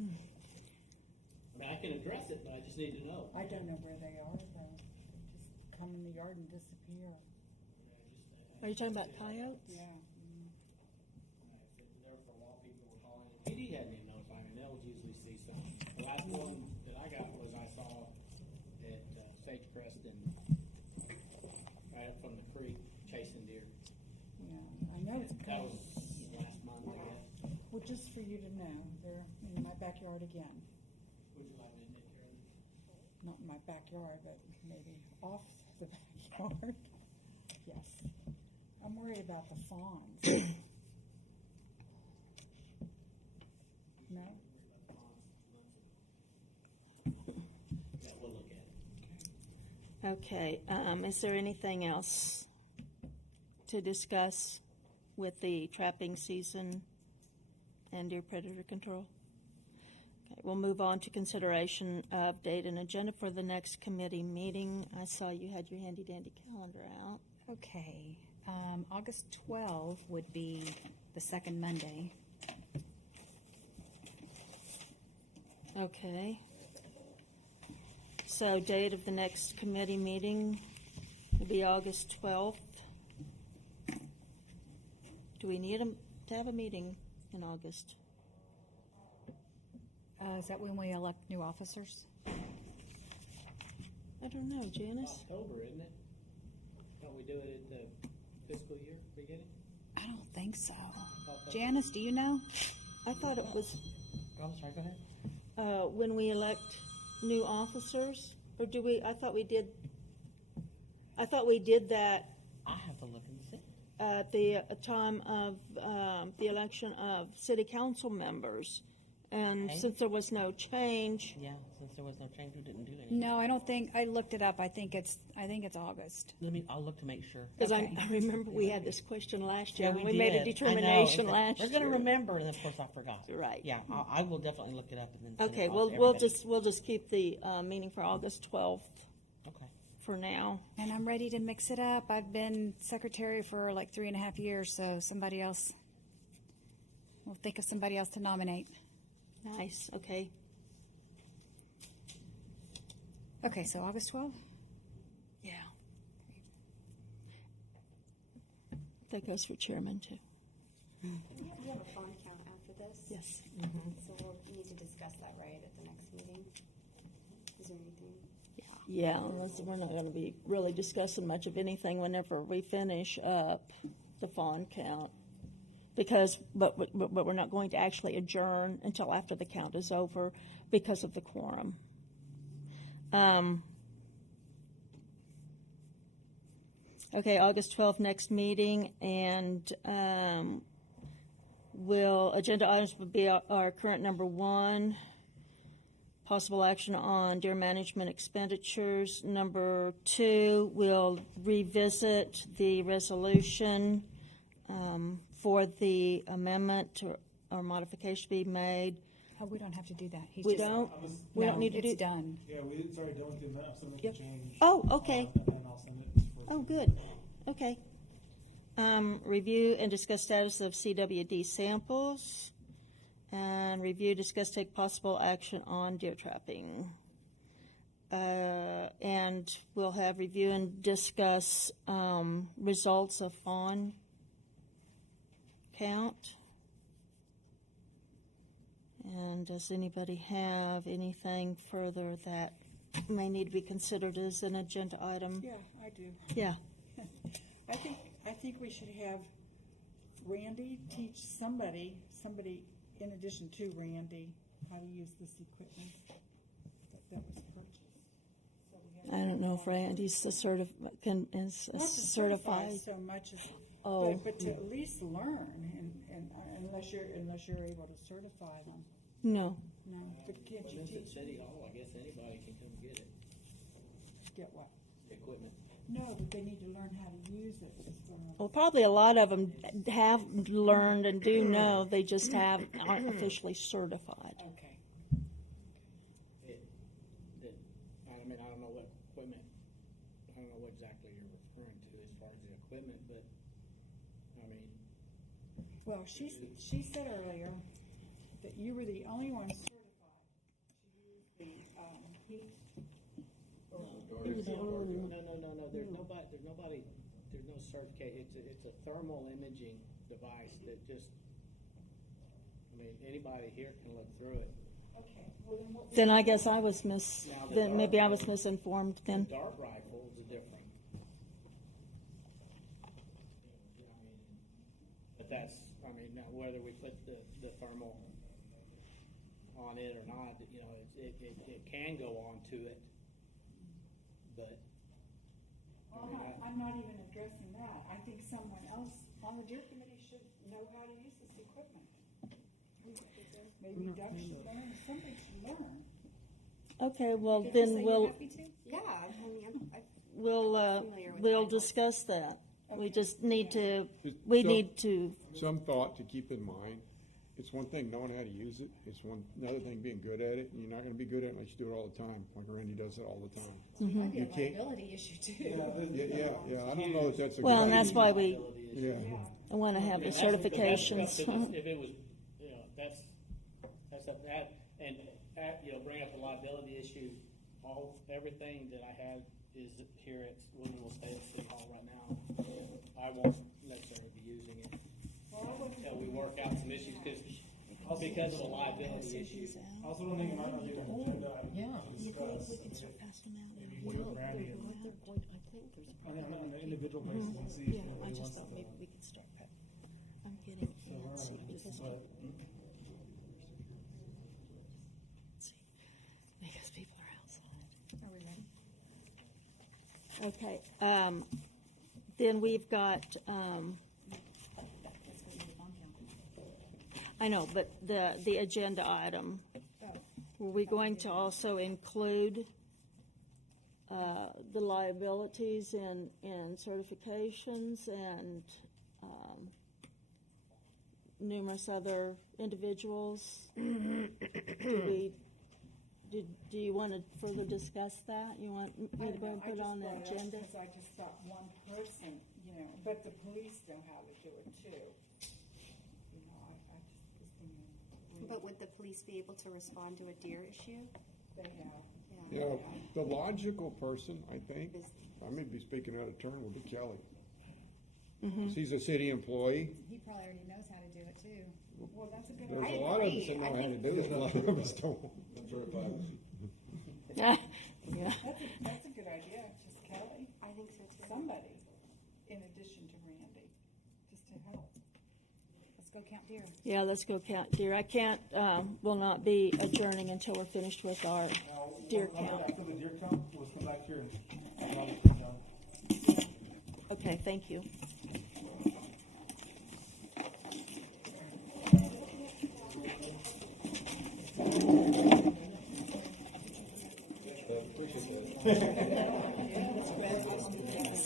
mean, I can address it, but I just need to know. I don't know where they are, though. Just come in the yard and disappear. Are you talking about coyotes? Yeah. There for a while, people were calling. PD hadn't even notified me. They'll usually see something. The last one that I got was I saw at Sagecrest and right up from the creek chasing deer. Yeah. I know it's That coming. was last month, I guess. Well, just for you to know, they're in my backyard again. Would you like me to take care of it? Not in my backyard, but maybe off the backyard. Yes. I'm worried about the fawns. No? Yeah, we'll look at it. Okay, is there anything else to discuss with the trapping season and deer predator control? Okay, we'll move on to consideration of date and agenda for the next committee meeting. I saw you had your handy dandy calendar out. Okay. August 12 would be the second Monday. Okay. So date of the next committee meeting will be August 12th. Do we need to have a meeting in August? Is that when we elect new officers? I don't know, Janice. October, isn't it? Don't we do it at the fiscal year beginning? I don't think so. Janice, do you know? I thought it was I'm sorry, go ahead. when we elect new officers, or do we? I thought we did that I have to look and see. at the time of the election of city council members, and Okay. since there was no change, Yeah, since there was no change, we didn't do anything. No, I don't think. I looked it up. I think it's August. I'll look to make sure. because Okay. I remember we had this question last year. Yeah, and we made a did. I know. determination It's like, last we're year. gonna remember, and of course I forgot. Right. Yeah, I will definitely look it up and then. send it Okay, off well, to we'll everybody. just keep the meeting for August 12th Okay. for now. And I'm ready to mix it up. I've been secretary for like 3.5 years, so somebody else. We'll think of somebody else to nominate. Nice. Okay. Okay, so August 12th? Yeah. That goes for chairman too. We have a phone count after this. Yes. So we'll need to discuss that right at the next meeting. Is there anything? Yeah, unless we're not going to be really discussing much of anything whenever we finish up the fawn count. Because, but we're not going to actually adjourn until after the count is over because of the quorum. Okay, August 12th, next meeting, and agenda items would be our current number 1, possible action on deer management expenditures. Number 2, we'll revisit the resolution for the amendment or modification to be made. Oh, we don't have to do that. He's We just- don't? We No, don't need to do. it's done. Yeah, it's already done with the amendment, so make Yep. the change. Oh, okay. And I'll send it. Oh, good. Okay. Review and discuss status of CWD samples. And review, discuss, take possible action on deer trapping. And we'll have review and discuss results of fawn count. And does anybody have anything further that may need to be considered as an agenda item? Yeah, I do. Yeah. I think we should have Randy teach somebody in addition to Randy, how to use this equipment that was purchased. So we have- I don't know if Randy's the certified. Not to certify so much as, Oh. but to at least learn, and unless you're able to certify them. No. No, but can't you Since it's teach? City Hall, I guess anybody can come get it, Get what? equipment. No, but they need to learn how to use it as well. Well, probably a lot of them have learned and do know. They just aren't officially certified. Okay. I mean, I don't know what equipment, I don't know what exactly you're referring to as far as the equipment, but, I mean, Well, she said earlier that you were the only one certified to use the heat. no, there's no certificate, it's a thermal imaging device that just, I mean, anybody here can look through it. Okay. Well, then what? Then I guess I was Now, the then maybe I dart- was misinformed The then. dart rifle is different. But that's, I mean, now whether we put the thermal on it or not, you know, it can go on to it, but. I mean, I'm not even addressing that. I think someone else on the deer committee should know how to use this equipment. Maybe Doug should learn, somebody should learn. Okay, well Did you say then you're we'll happy to? Yeah, I mean, I'm familiar with we'll rifles. discuss that. We Okay. just need to. Just We some- need to. Some thought to keep in mind. It's one thing knowing how to use it. It's another thing being good at it. And you're not going to be good at it unless you do it all the time, like Randy does it all the time. It might be You a can't- liability issue too. Yeah. I don't know if that's a Well, good and that's idea. why we Yeah. want to have the That's what- that's certifications. If it was, you know, that's up that, and, you know, bring up the liability issue, everything that I have is here at, will stay at City Hall right now. I won't necessarily be using it until we work out some issues, because of the liability issue. Also, don't think it might not be an agenda item Yeah. to discuss. Maybe with Randy and on an individual basis and see if Yeah, I anybody just wants thought to. maybe we could start. I'm getting antsy because people are outside. Are we ready? Okay, then we've got, Let's go to the phone count. I know, but the agenda item, Oh, were we going to also include the liabilities and certifications and numerous other individuals? Do you want to further discuss that? You want me to go and put it on the agenda? Because I just thought one person, but the police know how to do it too. I just was thinking. But would the police be able to respond to a deer issue? They have. Yeah, the logical person, I think, I may be speaking out of turn, would be Kelly. He's a city employee. he probably already knows how to do it too. Well, that's a good There's idea. a lot of us that know how to do it, a lot of us don't. Yeah. That's a good idea, just Kelly, I think so too. somebody, in addition to Randy, just to help. Let's go count deer. Yeah, let's go count deer. I can't, will not be adjourning until we're finished with our deer count. After the deer count, we'll come back here and I'll come down. Okay, thank you.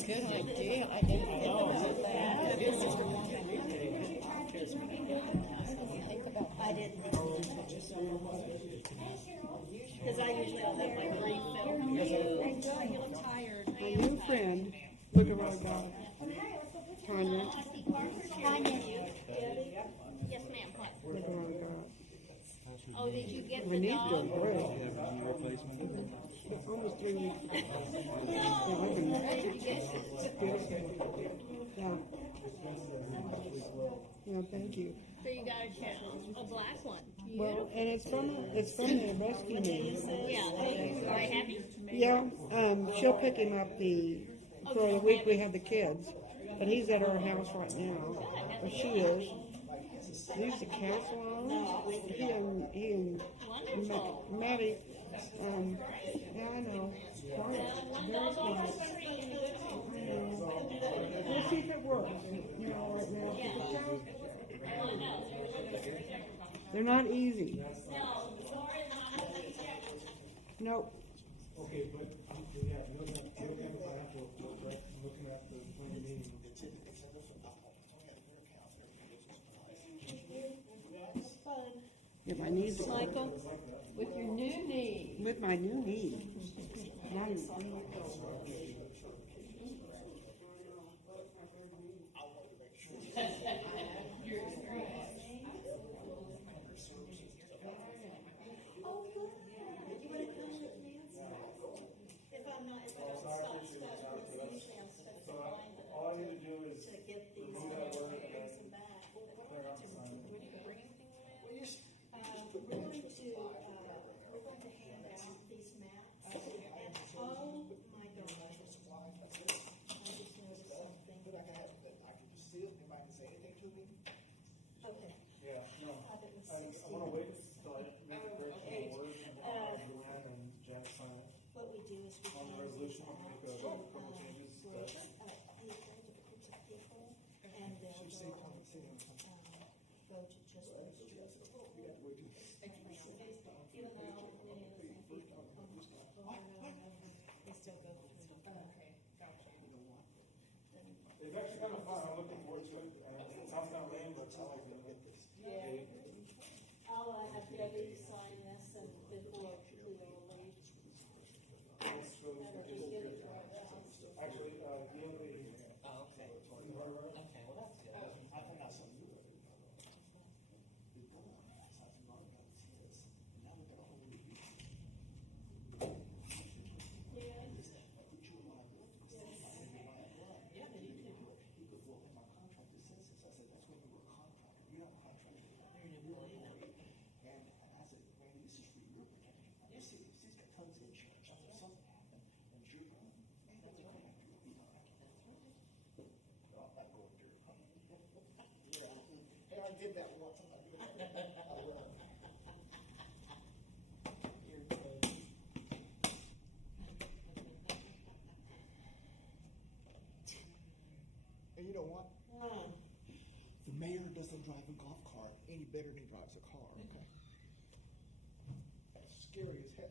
good idea. I didn't think about that. I didn't. Because I usually don't have my refill. You look tired. My new friend, look at what I got. Tanya, Yes, ma'am, what? look at what I got. Oh, did you get My the knee's dog? doing great. Knee replacement? Almost 3 weeks. Yeah. Yeah, thank you. So you got a black one. Well, and it's from the rescue me. Yeah, are they happy? Yeah, she'll pick him up for the week we have the kids, but he's at our house right now. Or she is. He's the castle on. He and Maddie. Yeah, I know. We'll see if it works. You know, right now. They're not easy. Nope. Okay, but, yeah, looking at the financial report, right, looking at the plan meeting. Get my knees. Michael, with your new knee. With my new knee. Nice. All I need to do is remove that word and then clear out the sign. We're going to hand out these maps, and oh my gosh. I just noticed something. Okay. Yeah, no. Thought it was I 60. wanna wait till I make a break for the word and Joanne and Jan sign it. What we do is we On the hand resolution, these I'll out make a to, couple changes. groups, groups of people, and they'll go to just those groups. Even though many of the same people come they still go through. Okay, gotcha. It's actually kind of fun, I'm looking forward to it, and it sounds kind of lame, but I like doing it. Yeah. I'll have Debbie sign this and before we all leave. It's really good. Actually, the other. Oh, okay. Okay, well, that's good. I think that's something. And you know what? The mayor doesn't drive a golf cart any better than he drives a car, okay? That's scary as heck.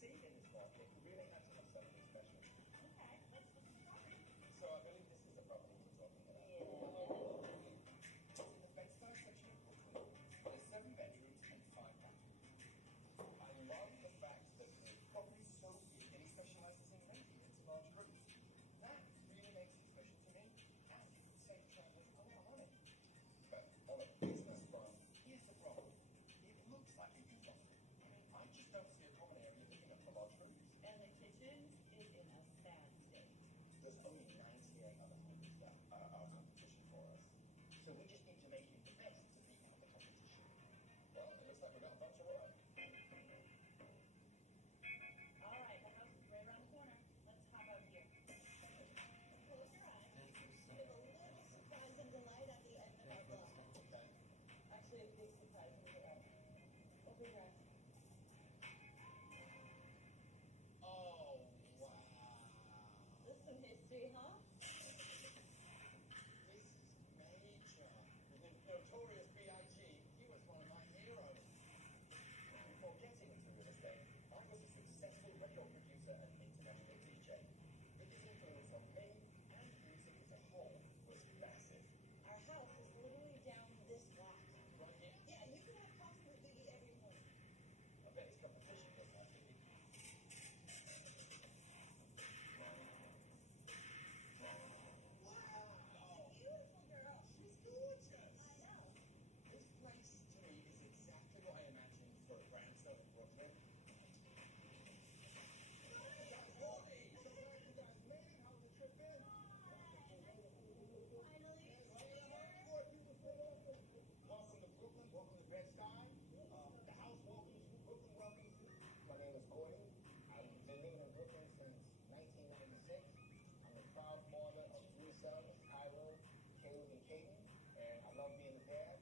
succeed in this market, we really have to have something special. Okay, let's get started. So I believe this is the property we're talking about. Yeah. The Bed-Stuy section of Brooklyn, there's 7 bedrooms and 5 bathrooms. I love the fact that the property is so big and he specializes in renting it to large groups. That really makes it special to me, and you can save travelers a lot of money. But on a business front, here's the problem. It looks like a youth hostel. I mean, I just don't see a common area big enough for large groups. And the kitchen is in a sad state. There's only 98 other homes that are competition for us. So we just need to make it the best to beat out the competition. Well, it looks like we got a bunch of work. All right, the house is right around the corner. Let's hop out here. Close your eyes. Give a little surprise and delight at the end of our block. Actually, a big surprise and delight. Open your eyes. Oh, wow. This is some history, huh? This is major. The notorious B.I.G., he was one of my heroes. Before getting into real estate, I was a successful record producer and international DJ. Biggest influence on me and music as a whole was massive. Our house is literally down this block. Right here? Yeah, you can have coffee with Biggie every morning. I bet his competition doesn't have to be. Wow! Beautiful girl. She's gorgeous. I know. This place, to me, is exactly what I imagined for a brownstone in Brooklyn. Hey, so glad you guys made it. How was the trip in? Finally. Welcome to Brooklyn. Welcome to Bed-Stuy. The house welcomes you. Brooklyn welcomes you. My name is Gordon. I've been living in Brooklyn since 1996. I'm the proud father of 3 sons, Cairo, Caleb, and Caden, and I love being a dad.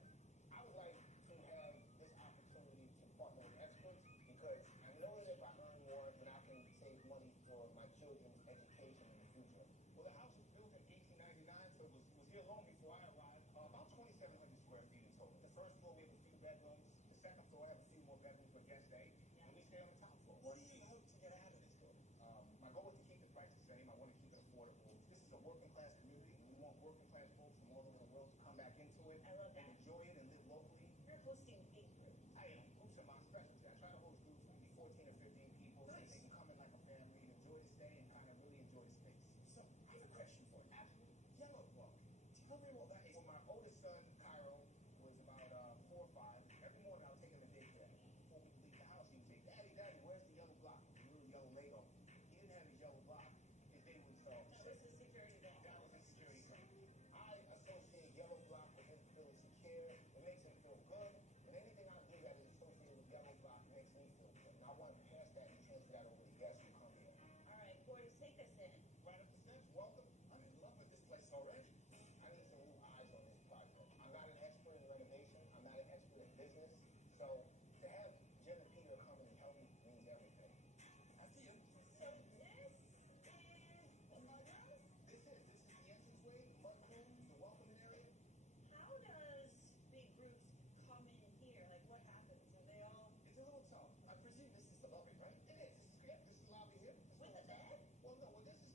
I would like to have this opportunity to partner with experts because I know that if I earn more, then I can save money for my children's education in the future. Well, the house was built in 1899, so it was here long before I arrived. About 2,700 square feet in total. The first floor, we have a few bedrooms. The second floor, I have a few more bedrooms for guest stay, and we stay on the top floor. What do you hope to get out of this building? My goal is to keep the price the same. I want to keep it affordable. This is a working class community, and we want working class folks from all over the world to come back into it I love that. and enjoy it and live locally. You're hosting big groups. I am. Groups are my specialty. I try to host groups maybe 14 or 15 people so they can come in like a family, enjoy the stay, and kind of really enjoy the space. So I have a question for you. Actually, yellow bug. Tell me what that is. When my oldest son, Cairo, was about 4 or 5, every morning I would take him to daycare. Before we leave the house, he would say, Daddy, Daddy, where's the yellow block? The little yellow Lego. He didn't have his yellow block. His day was That was the security guard. that was a security guard. I associate yellow block with him feeling secure. It makes him feel good. And anything I do that is associated with yellow block makes me feel good. And I want to pass that and transfer that over to guests who come here. All right, Gordon, take us in. Right up the steps, welcome. I'm in love with this place already. I need some new eyes on this project. I'm not an expert in renovation. I'm not an expert in business. So to have Jen and Peter come in and help me means everything. After you. So this is the mudhouse? This is the entranceway, the mud room, the welcoming area. How does big groups come in here? Like, what happens? Are they all It's a little tough. I presume this is the lobby, right? It is. This is the lobby here. with a bed? Well, no. Well, this is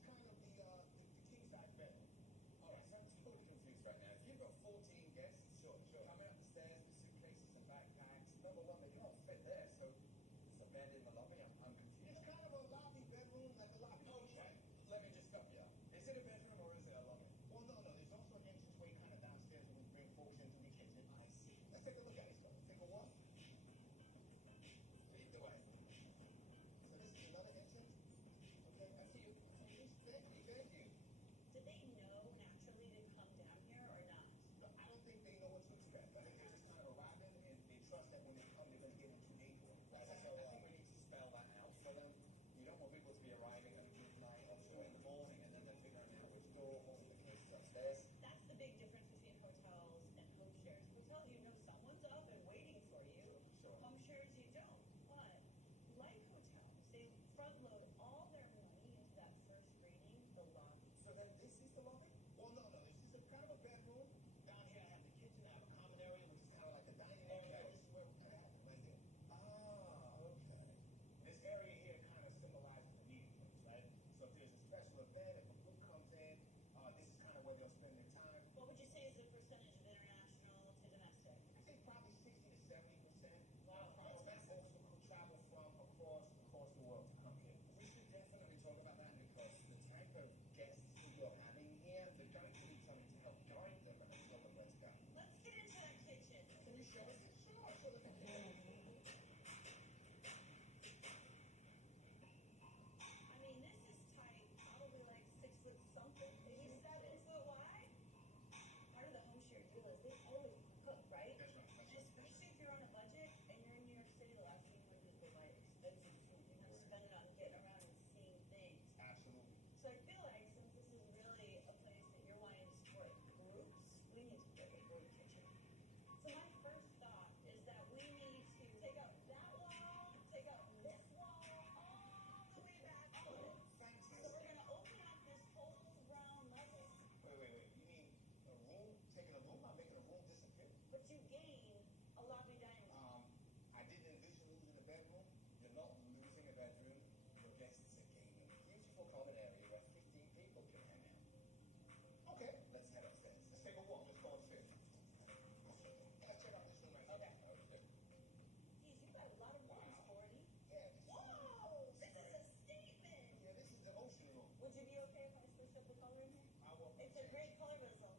It's a great color, but it's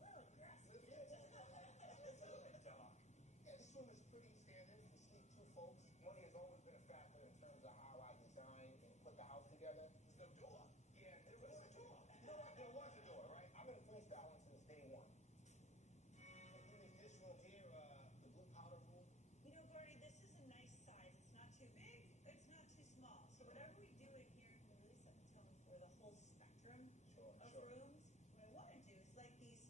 a little aggressive. Yeah, this room is pretty standard. You sleep two folks. Money has always been a factor in terms of how I design and put the house together. The door. Yeah, there was a door. You know what? There was a door, right? I've been freestyling since day one. This room here, the blue powder room. You know, Gordy, this is a nice size. It's not too big, it's not too small. So whatever we do in here can really set the tone for the whole spectrum of rooms. What I want to do is like these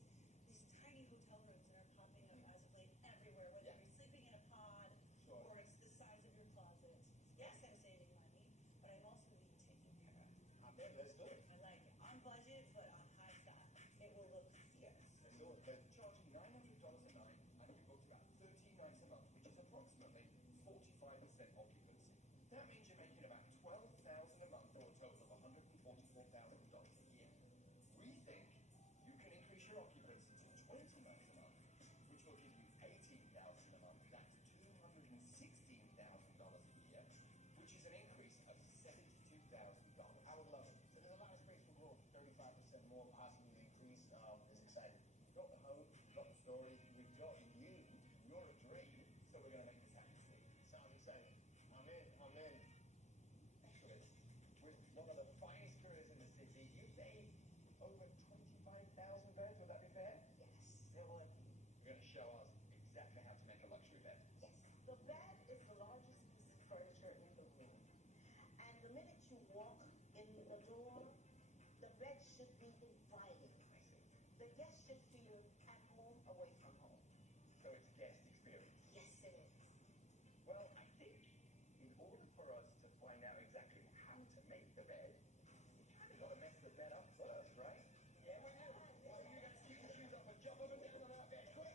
tiny hotel rooms that are popping up as of late everywhere, whether you're sleeping in a pod or it's the size of your closet. Yes, I'm saving money, but I'm also being taken care of. I'm in, that's good. I like it. On budget, but on high style. It will look fierce. So they're charging $900 a night, and you booked about 13 nights a month, which is approximately 45% occupancy. That means you're making about $12,000 a month, or a total of $144,000 a year. We think you can increase your occupancy to 20 nights a month, which will give you $18,000 a month. That's $216,000 a year, which is an increase of $72,000. I would love it. So there's a lot of space for growth, 35% more, possibly increase. It's exciting. Got the home, got the story, we've got you. You're a dream, so we're going to make this happen. Sounds exciting. I'm in. Excellent. With one of the finest careers in the city, you say over 25,000 beds, would that be fair? Yes. Yeah, well, you're going to show us exactly how to make a luxury bed. Yes. The bed is the largest piece of furniture in the room. And the minute you walk in the door, the bed should be inviting. The guest should feel at home away from home. So it's a guest experience. Yes, it is. Well, I think in order for us to find out exactly how to make the bed, we kind of got to mess the bed up first, right? Yeah, we do. Well, you guys keep your shoes up and jump up and down on our bed. Quick.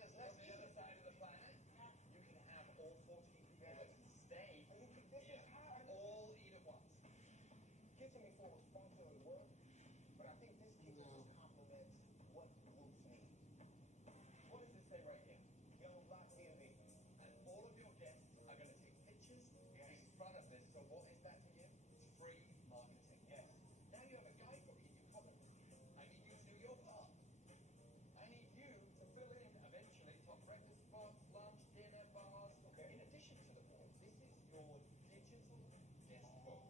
there's less people side of the planet, you can have all 14 people that can stay. I mean, this is hard. All eat at once. Kitchen before was functionally work, but I think this kitchen just complements what groups need. What does it say right here? Yellow, black, B&B. And all of your guests are going to take pictures in front of this. So what is that to you? Free marketing. Yes. Now you have a guide book you can follow. I need you to do your part. I need you to fill in eventually top breakfast spots, lunch, dinner, bars. Okay. In addition to the board, this is your digital guest book.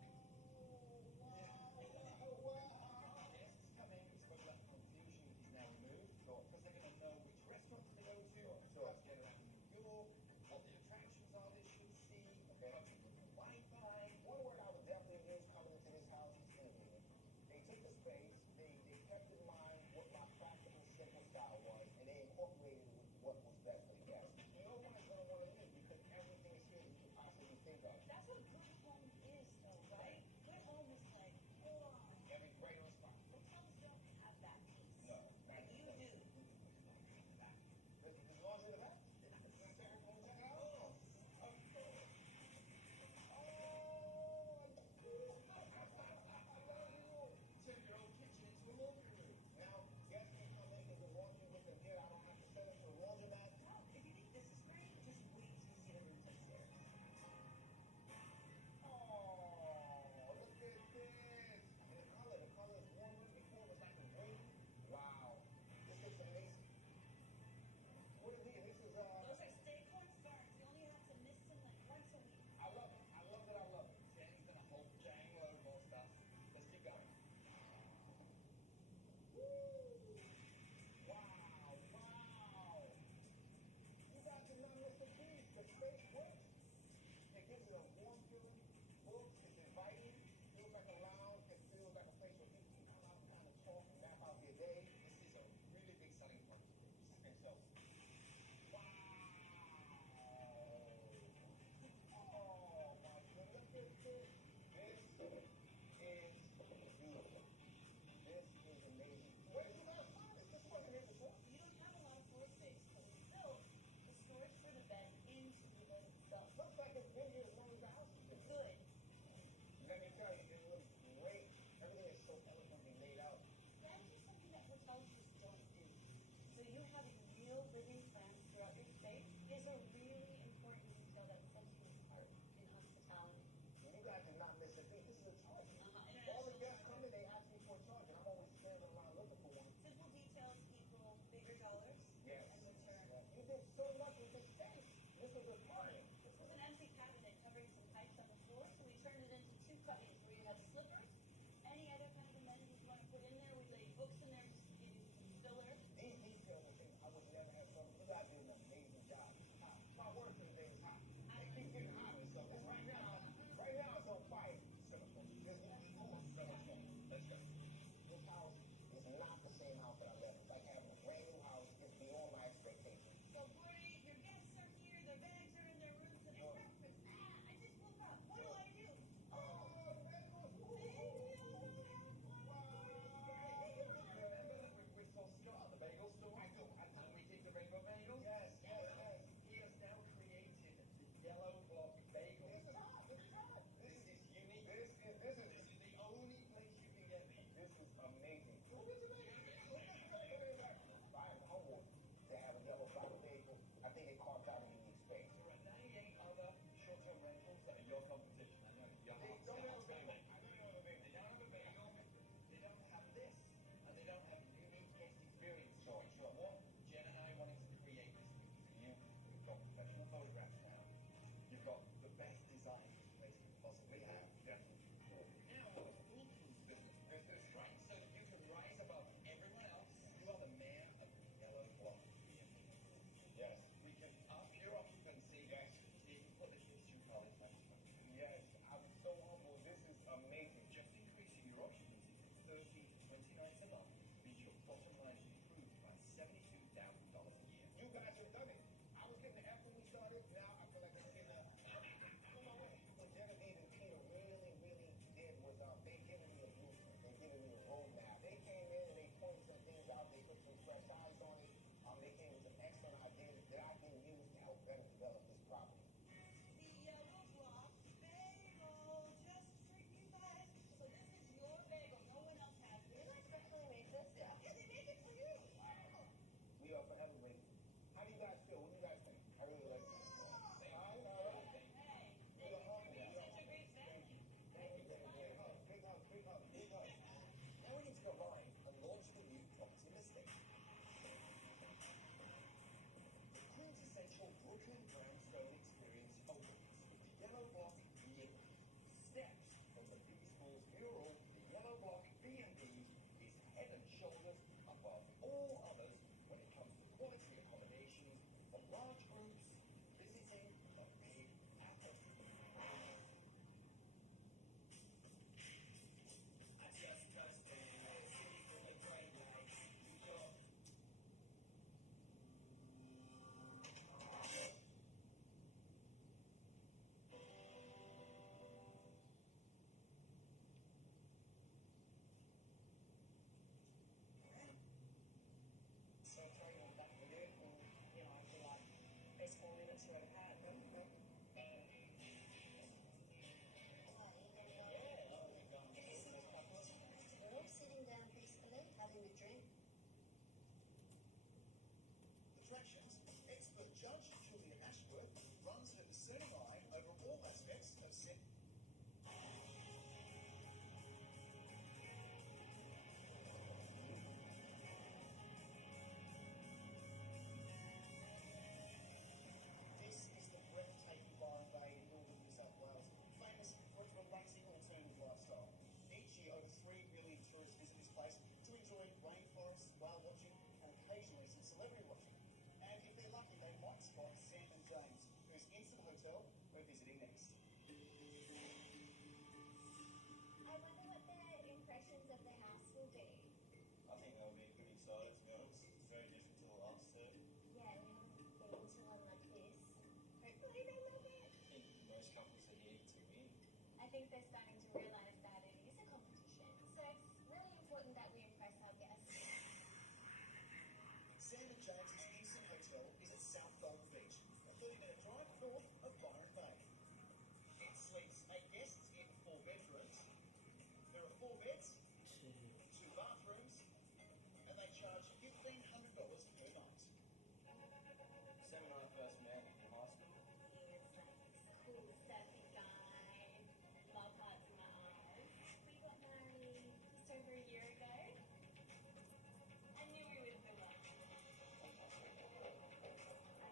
Guests come in, we spoke about confusion, which is now removed, because they're going to know which restaurants to go to, how to get around New York, what the attractions are they should see, how to use Wi-Fi. One word I would definitely use coming into this house is innovative. They took the space, they kept in mind what my practical, simple style was, and they incorporated it with what was best for the guests. No one is going to want to live because everything is here that you could possibly think of. That's what good home is, though, right? Good home is like, oh, every greater response. Hotels don't have that piece. No, not you do. The ones in the back? Oh, okay. Turn your own kitchen into a laundry room. Now, guests can come in, they can laundry with them here. I don't have to send them to the laundromat. No, if you think this is great, just wait till you see the rooms upstairs. Oh, look at this. And the color is warmer. Before it was like a green. Wow. This looks amazing. What is these? This is, those are steak corn starch. You only have to mix them like once a week. I love it. I love it. I love it. Jenny's done a whole gang load of more stuff. Let's keep going. Woo! Wow. Wow. You guys did not miss the key. The space works. It gives it a warm feeling. Books, it's inviting. Feels like a lounge. It feels like a place where people can come out and kind of talk and map out their day. This is a really big selling point. And so, wow. Oh my goodness, look at this. This is beautiful. This is amazing. Where did you guys find this? This wasn't here before. You don't have a lot of floor space, so we built the storage for the bed into the bed itself. Looks like it's been here as long as the house has been. Good. Let me tell you, it looks great. Everything is so elegantly laid out. That's just something that hotels just don't do. So you having real living plans throughout your stay is a really important detail that sets you apart in hospitality. You guys did not miss a thing. This is a charge. All the guests come in, they ask me for a charge, and I'm always standing around looking for one. Simple details equal bigger dollars. Yes. And return. You did so much with this space. This was a party. This was an empty cabinet covering some pipes on the floor, so we turned it into two cubbies where you have slippers. Any other kind of amenities you want to put in there, we laid books in there just to give you some filler. These details are things I would never have done. You guys did an amazing job. My word for the day is hot. It keeps getting hotter, so this right now it's on fire. Let's go. This house is not the same house that I left. It's like having a brand new house. It's beyond my expectations. So, Gordy, your guests are here. Their bags are in their rooms, and it's breakfast. I just woke up. What do I do? Oh, Those 4 minutes you had. We're all sitting down peacefully, having a drink. Attractions. Expert judge Julia Ashworth runs her discerning eye over all aspects of set. This is the breathtaking Byron Bay in northern New South Wales, famous for its relaxing alternative lifestyle. Each year, over 3 million tourists visit this place to enjoy rainforests, whale watching, and occasionally some celebrity watching. And if they're lucky, they might spot Sam and James, whose instant hotel we're visiting next. I wonder what their impressions of the house will be. I think they'll be pretty excited, to be honest. It's very different to the last two. Yeah, we haven't been to one like this. Hopefully they love it. I think most couples are here to win. I think they're starting to realise that it is a competition. So it's really important that we impress our guests. Sam and James's instant hotel is at South Golden Beach, a 30-minute drive north of Byron Bay. It suites 8 guests in 4 bedrooms. There are 4 beds, 2 bathrooms, and they charge $1,500 per night. Sam and I first met in high school. He's like cool, surfy guy, love hearts in my eyes. We got married just over a year ago. I knew we was the one. I'm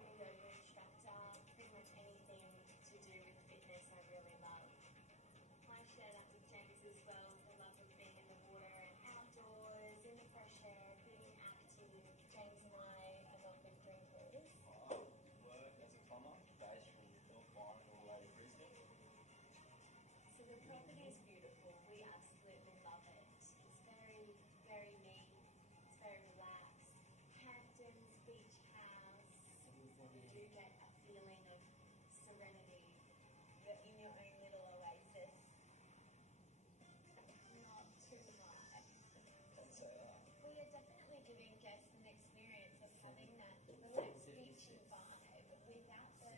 a yoga instructor. Pretty much anything to do with fitness I really love. I shared that with James as well, the love of being in the water and outdoors, in the fresh air, being active. James and I are not big drinkers. I work as a plumber, based from North Byron all the way to Brisbane. So the property is beautiful. We absolutely love it. It's very, very neat. It's very relaxed. Hamptons Beach House. You do get a feeling of serenity. You're in your own little oasis. Not too much. Don't say that. We are definitely giving guests an experience of having that relaxed beachy vibe without the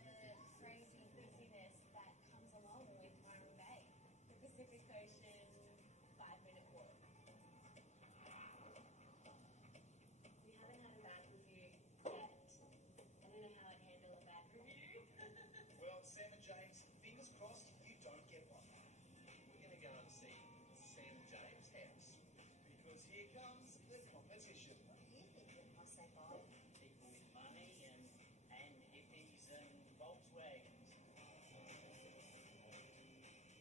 crazy busyness that comes along with Byron Bay. The Pacific Ocean 5-minute walk. We haven't had a bad review yet. I don't know how I'd handle a bad review. Well, Sam and James, fingers crossed you don't get one. We're going to go and see Sam and James' house. Because here comes the competition. What do you think of my say Bob? People with money and hippies and Volkswagens.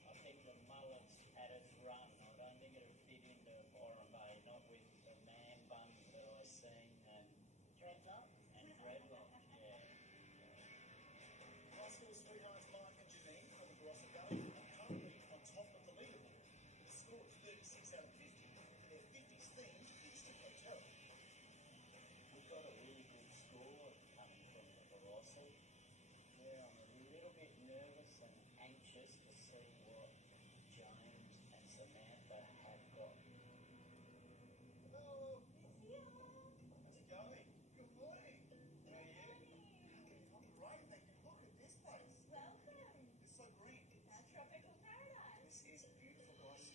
I think the mullet's had its run. I don't think it'll fit into Byron Bay, not with the man bun that I've seen and Dreadlock? dreadlocks, yeah. High school sweethearts Mike and Janine from the Barossa Valley are currently on top of the leaderboard. The score is 36 out of 50. Their 50s themed instant hotel. We've got a really good score coming from the Barossa. Yeah, I'm a little bit nervous and anxious to see what James and Samantha have got. Hello. How's it going? Good morning. How are you? I'm great. Thank you. Look at this place. Welcome. It's so green. Our tropical paradise. This is beautiful, guys.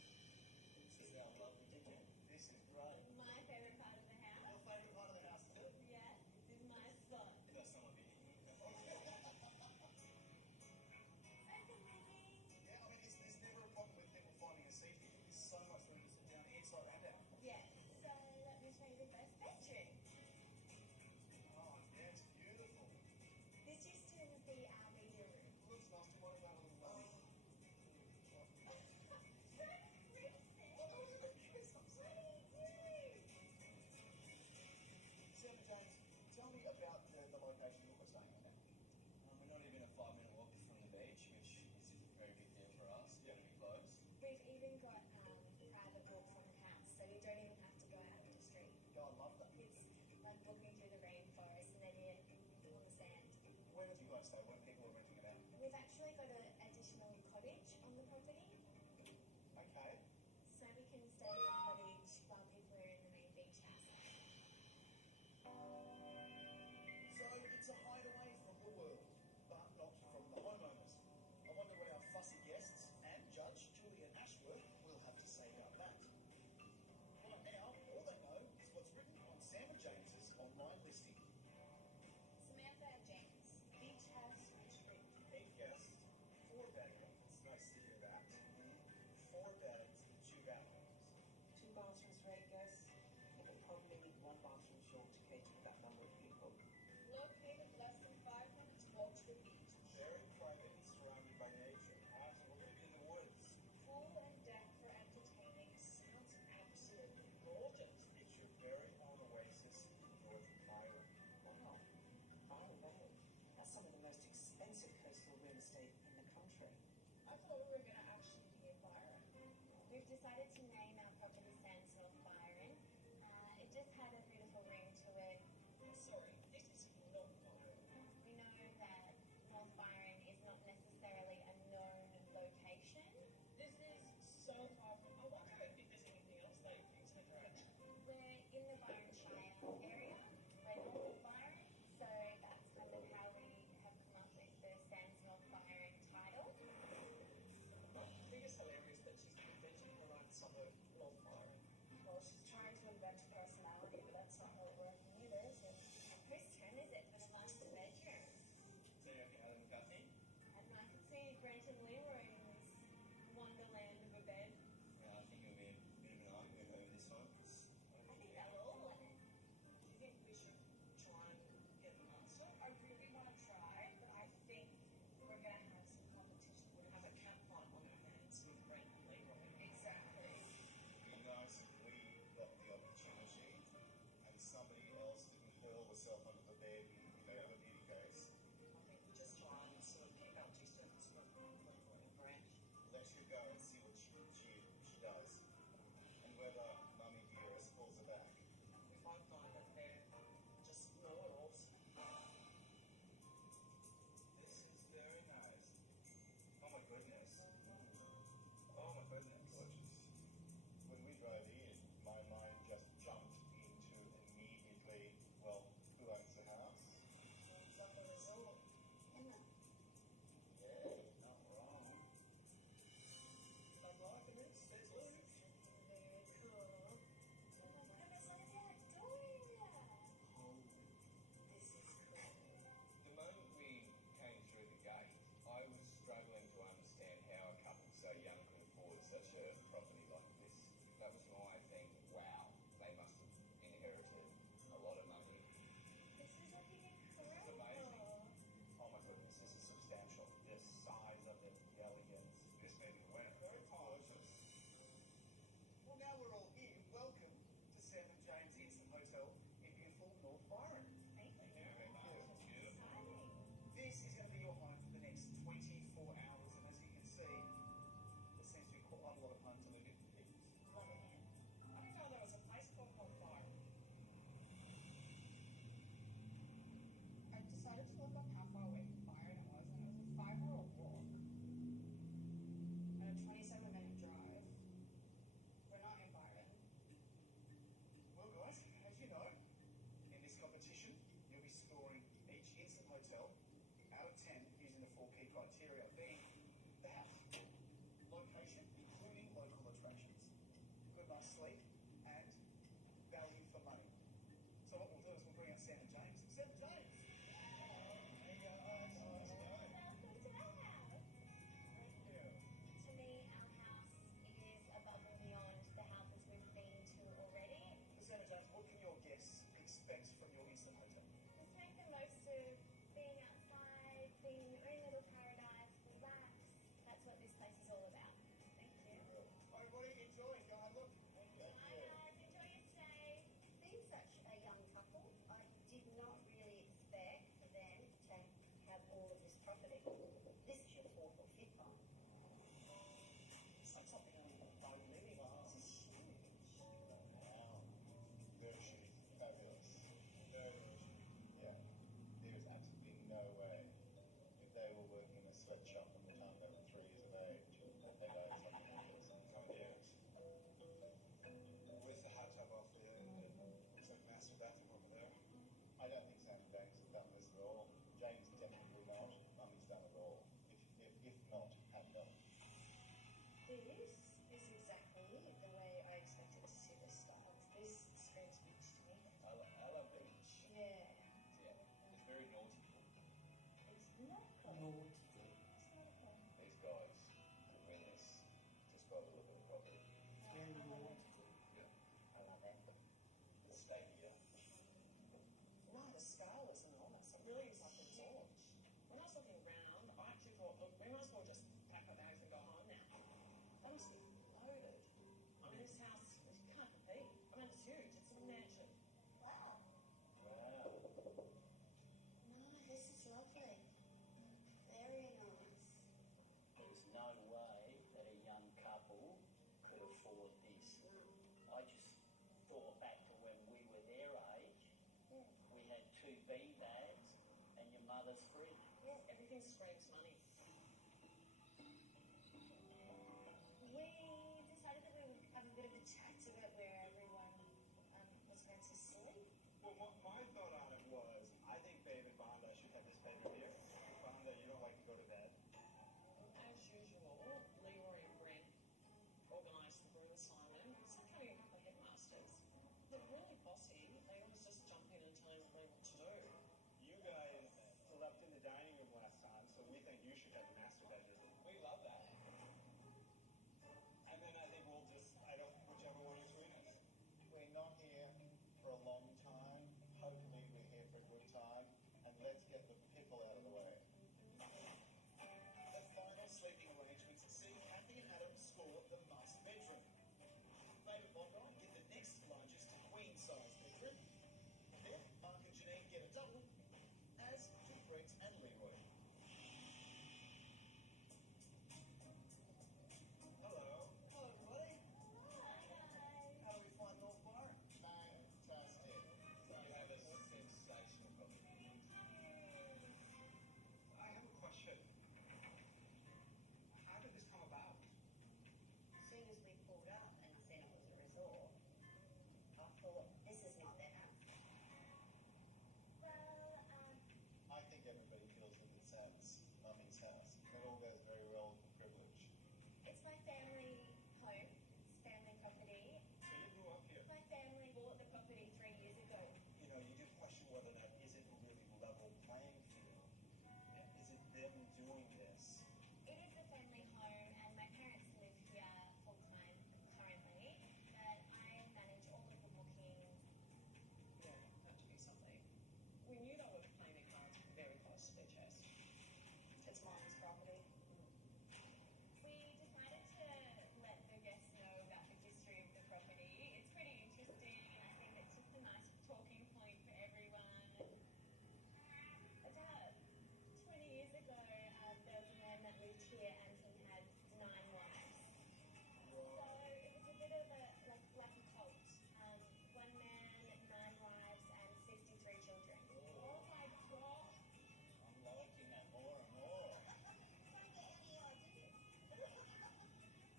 This is our lovely kitchen. This is great. My favourite part of the house. Your favourite part of the house too? Yeah, this is my spot. Got someone here. Yeah, I mean, there's never a problem with people finding a seat here. There's so much room to sit down inside and out. Yes, so let me show you the first bedroom. Oh, yeah, it's beautiful. This used to be our media room. Looks nice. Do you want to go a little way? Sam and James, tell me about the location of what we're staying at now. We're not even a 5-minute walk from the beach, which is a very good deal for us. It's going to be close. We've even got private walks on the house, so you don't even have to go out on the street. Yeah, I love that. It's like walking through the rainforest and then you're on the sand. Where did you guys stay when people are renting it out? We've actually got an additional cottage on the property, Okay. so we can stay in the cottage while people are in the main beach house. So it's a hideaway from the world. bathrooms for 8 guests? You could probably need one bathroom short to cater for that number of people. Located less than 5 minutes walk to the beach. Very private and surrounded by nature. Absolutely in the woods. Pool and deck for entertaining. Sounds absolutely gorgeous. It's your very own oasis north of Byron. Wow. Byron Bay. That's some of the most expensive coastal real estate in the country. I thought we were going to actually be in Byron. We've decided to name our property Sands North Byron. It just had a beautiful ring to it. Sorry, this is not Byron. We know that North Byron is not necessarily a known location. This is so far from. I wonder if there's anything else that you can take right. We're in the Byronshire area. We're north of Byron, so that's kind of how we have come up with the Sands North Byron title. I think it's hilarious that she's inventing her own suburb, North Byron. Well, she's trying to invent a personality, but that's not really working either, is it? Whose turn is it for the master bedroom? So you have Adam McCarthy? And I can see Granton Leroy's Wonderland of a bed. Yeah, I think it'll be a bit of an argument over this one. I think they'll all let it. Do you think we should try and get an answer? I really want to try, but I think we're going to have some competition. We're going to have a campfire on our hands with Brent and Leroy. Exactly. It'd be nice if we got the opportunity and somebody else didn't hurl herself under the bed and they have a beauty case. I think we just try and sort of pick out 2 steps from Leroy and Brent. Let her go and see what she does. And whether Mummy Dearest pulls her back. If I find that they're just know-it-alls. This is very nice. Oh my goodness. Oh my goodness. When we drove in, my mind just jumped into immediately, well, who owns the house? It's like a resort. Isn't it? Yeah, not wrong. I'm liking it. It's lovely. Very cool. Oh my goodness, look at that door! This is cool. The moment we came through the gate, I was struggling to understand how a couple so young could afford such a property like this. That was my thing. Wow, they must have inherited a lot of money. This is looking It's incredible. amazing. Oh my goodness, this is substantial. The size of it, the elegance. This made me wet. Very gorgeous. Well, now we're all here. Welcome to Seven James Instant Hotel in beautiful North Byron. Thank you. Thank you. Exciting. This is going to be your home for the next 24 hours, and as you can see, there seems to be quite a lot of homes a little bit confused. Loving it. I didn't know there was a place called North Byron. I decided to look up how far away from Byron it was, and it was a 5-hour walk and a 27-minute drive. We're not in Byron. Well, guys, as you know, in this competition, you'll be scoring each instant hotel out of 10 using the 4 key criteria, being the house, location, including local attractions, good night's sleep, and value for money. So what we'll do is we'll bring out Sam and James. Sam and James! Hey guys, how's it going? Welcome to the house. Thank you. To me, our house is above and beyond the houses we've been to already. Sam and James, what can your guests expect from your instant hotel? Just make the most of being outside, being in your own little paradise, relax. That's what this place is all about. Thank you. Everybody enjoy, go have a look. Thank you. Bye guys, enjoy your stay. Being such a young couple, I did not really expect for them to have all of this property. This is your 4th or 5th one. It's not something I'm leaving on. This is huge. Wow. Very chic. Fabulous. Very, very chic. Yeah. There is absolutely no way if they were working in a sweatshop from the time they were 3 years of age, they'd own something like this. Come and get it. Where's the hot tub off there? Looks like a master bathroom over there. I don't think Sam and James have done this at all. James definitely not. Mummy's done it all. If not, have done. This is exactly the way I expected to see this style. This screams beach to me. Ella Beach. Yeah. Yeah. It's very nautical. It's nautical. Nautical. It's nautical. These guys could win this just by the look of the property. Very nautical. Yeah. honestly loaded. I mean, this house, you can't compete. I mean, it's huge. It's a mansion. Wow. No, this is lovely. Very nice. There's no way that a young couple could afford this. I just thought back to when we were their age. We had 2 bean bags and your mother's fridge. Yeah, everything screams money. We decided that we would have a bit of a chat about where everyone was going to sleep. Well, my thought on it was, I think Babe and Vonda should have this bedroom here. Vonda, you don't like to go to bed. As usual, Leroy and Brent organised the room assignment. It's like having a couple of headmasters. They're really bossy. They always just jump in and tell everybody what to do. You guys slept in the dining room last time, so we think you should have the master bedroom. We love that. And then I think we'll just, whichever one you twin is. We're not here for a long time. Hopefully we're here for a good time. And let's get the pickle out of the way. The final sleeping arrangements see Kathy and Adam score the master bedroom. Babe and Vonda get the next largest queen size bedroom. Then Mark and Janine get a double, as do Brent and Leroy. Hello. Hello, everybody. How do we find North Byron? Fantastic. You have a sensational property. I have a question. How did this come about? As soon as we pulled up and I seen it was a resort, I thought, this is not their house. Well, I think everybody feels that this house, Mummy's house. It all goes very well with the privilege. It's my family home. It's family property. So you grew up here. My family bought the property 3 years ago. You know, you do question whether that isn't a really level playing field. Is it them doing this? It is a family home, and my parents live here full time currently. But I manage all of the bookings. Yeah, that to be something. We knew they were playing their cards very close to their chest. It's Mom's property. We decided to let the guests know about the history of the property. It's pretty interesting, and I think it's just a nice talking point for everyone. About 20 years ago, there was a man that lived here, and he had 9 wives. So it was a bit of a like a cult. One man, 9 wives, and 63 children. Oh my God! I'm liking that more and more.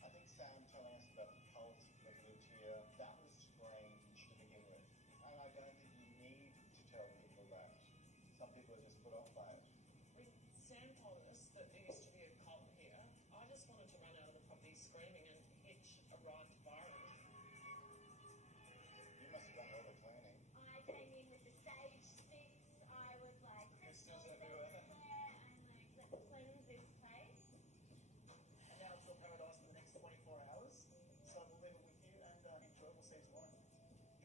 I think Sam telling us about the cult that lived here, that was strange to begin with. And I don't think you need to tell people that. Some people are just put off by it. When Sam told us that there used to be a cult here, I just wanted to run out of the property screaming and hitch a ride to Byron. You must have done all the cleaning. I came in with the sage sticks. I was like, crystals everywhere. I'm like, let's cleanse this place. And now it's your paradise for the next 24 hours. So we'll leave it with you and enjoy. We'll see you tomorrow.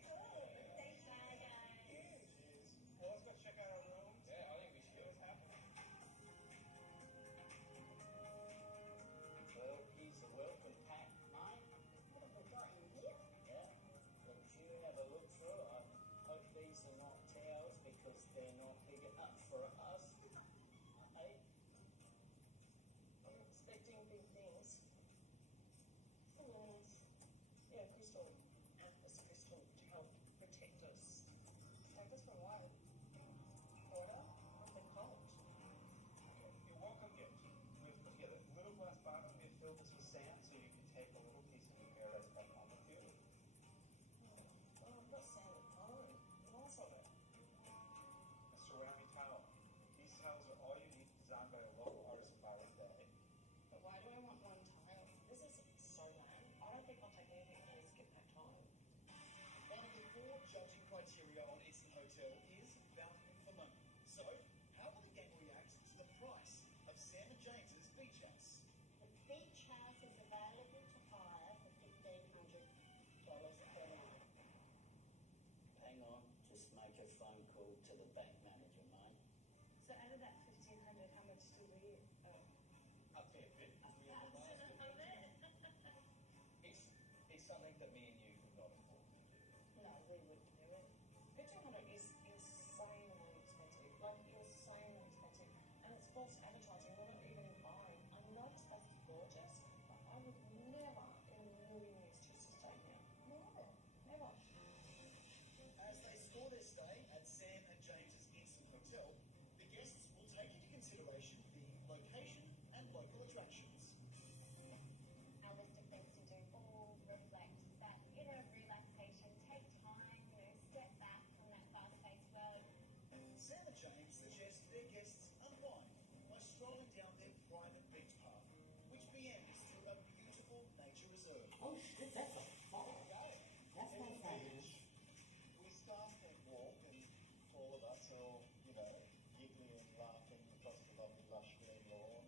Cool. Thanks, guys. Cheers. Well, let's go check out our rooms. Yeah, I think we should. See what's happening. Well, here's the welcome pack, mate. What have we got in here? Yeah. Look, you have a look through. I hope these are not towels because they're not big enough for us. Hey? I'm expecting big things. Linens. Yeah, crystal. Amethyst crystal to help protect us. Protect us from what? Water? From the cold. You're welcome gift. We've put together a little glass bottle. We filled this with sand so you can take a little piece of your paradise back home with you. Oh, I've got sand at home. Lots of it. A ceramic towel. These towels are all unique, designed by a local artist, Byron Day. But why do I want one tile? This is so bad. I don't think I'll take anything from this gift pack home. One of the 4 judging criteria on Eastern Hotel is value for money. So, how will the gang react to the price of Sam and James's beach house? The beach house is available to hire for $1,500 per night. Hang on, just make a phone call to the bank manager, mate. So out of that $1,500, how much do we owe? A fair bit. We have a That's basket. of it. something that me and you could not afford to do. No, we wouldn't do it. But 200 is insanely expensive. Like, insanely expensive. And it's false advertising. We're not even buying. I know this place is gorgeous, but I would never in a million years choose to stay here. Never. Never. As they score their stay at Sam and James's Instant Hotel, the guests will take into consideration the location and local attractions. Our list of things to do all reflect that inner relaxation. Take time, step back from that fast-paced world. Sam and James suggest their guests unwind by strolling down their private beach path, which meanders through a beautiful nature reserve. Oh shit, that's a far go. That's my favorite. We start that walk and all of us are all, giggling and laughing across the lovely lush green lawn.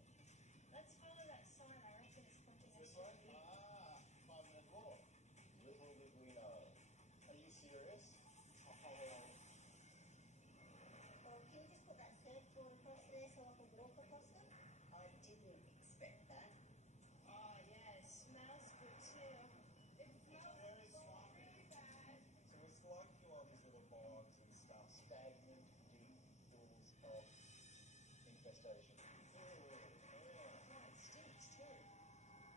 Let's follow that sign. I reckon it's pointing us This one? Five more floor. Little did we know. Are you serious? Well, can you just put that third floor across there so I can walk across it? I didn't expect that. Oh, yeah, it smells good too. It smells very so swampy. really bad. So it's like these little bogs and stuff, stagnant, deep pools of infestation. Oh, it stinks too.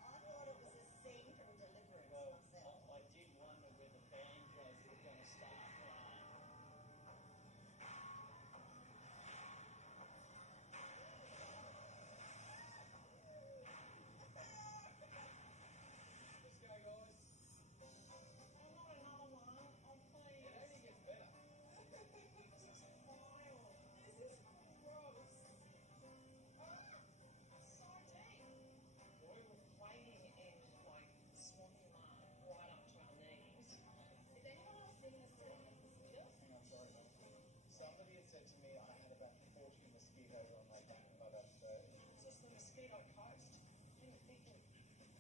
I thought it was a scene from Deliverance Well, myself. I did wonder where the banjos were going to start playing. Let's go, guys. Not another one. Oh, please. It only gets better. This is vile. This is gross. So deep. We were wading in like swampy mud right up to our knees. Is anyone else seeing this doing these mosquitoes? I'm sorry, mate. Somebody had said to me I had about 40 mosquitoes on my back, but It's just the mosquito coast. Thinking,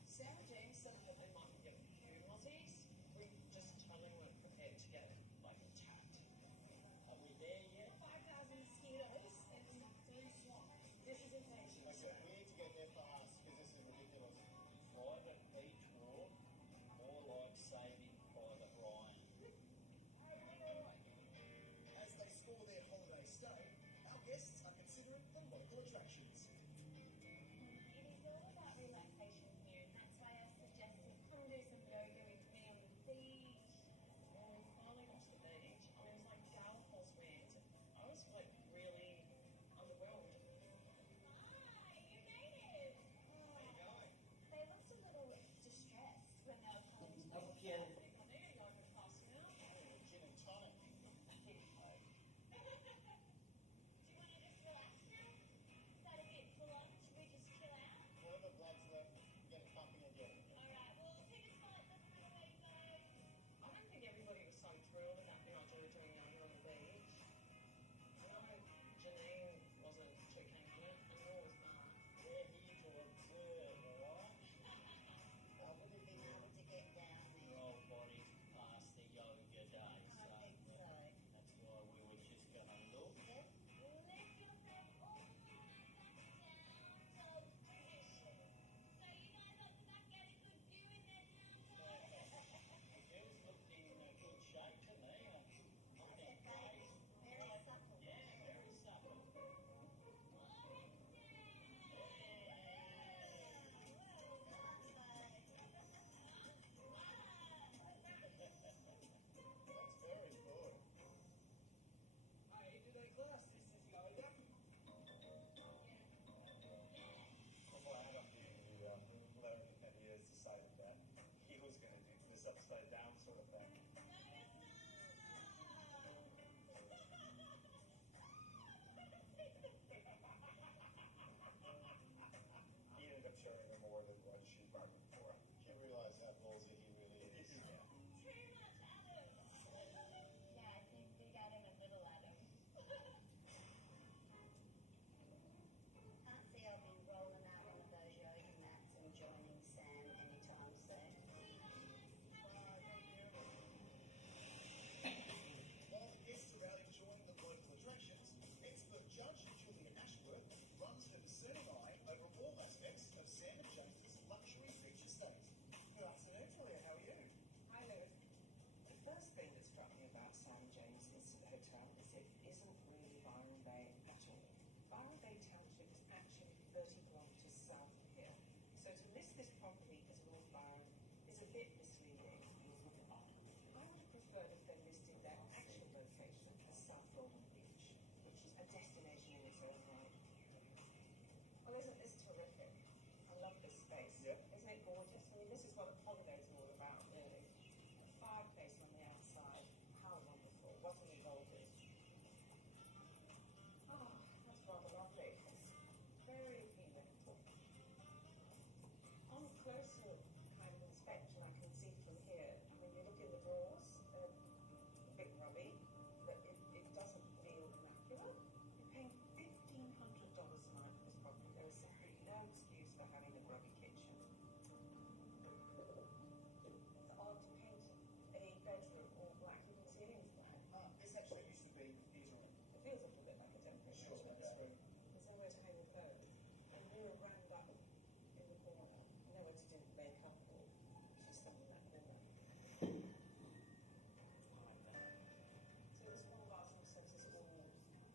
Sam and James said that they might be getting a few mozzies. We just totally weren't prepared to get like attacked. Are we there yet? 5,000 mosquitoes in one swamp. This is insane. okay, we need to get there fast because this is ridiculous. Private beach walk, more like saving Private Ryan. As they score their holiday stay, our guests are considering the local attractions. It is all about relaxation here, and that's why I suggested destination in its own right. Well, isn't this terrific? I love this space. Yeah. Isn't it gorgeous? I mean, this is what holidays are all about, really. A fireplace on the outside. How wonderful. What an indulgence. Oh, that's rather lovely. Very appealing. On closer kind of inspection, I can see from here, I mean, you look in the drawers, they're a bit rubby, but it doesn't feel immaculate. You're paying $1,500 a night for this property. There is simply no excuse for having a grubby kitchen. It's odd to paint a bedroom all black. You can see ceiling's black. This actually used to be the theatre room. It feels a little bit like a temporary Sure, kitchen. this room. There's nowhere to hang the clothes. And mirror rammed up in the corner. Nowhere to do makeup or just something like that. So this one bathroom services all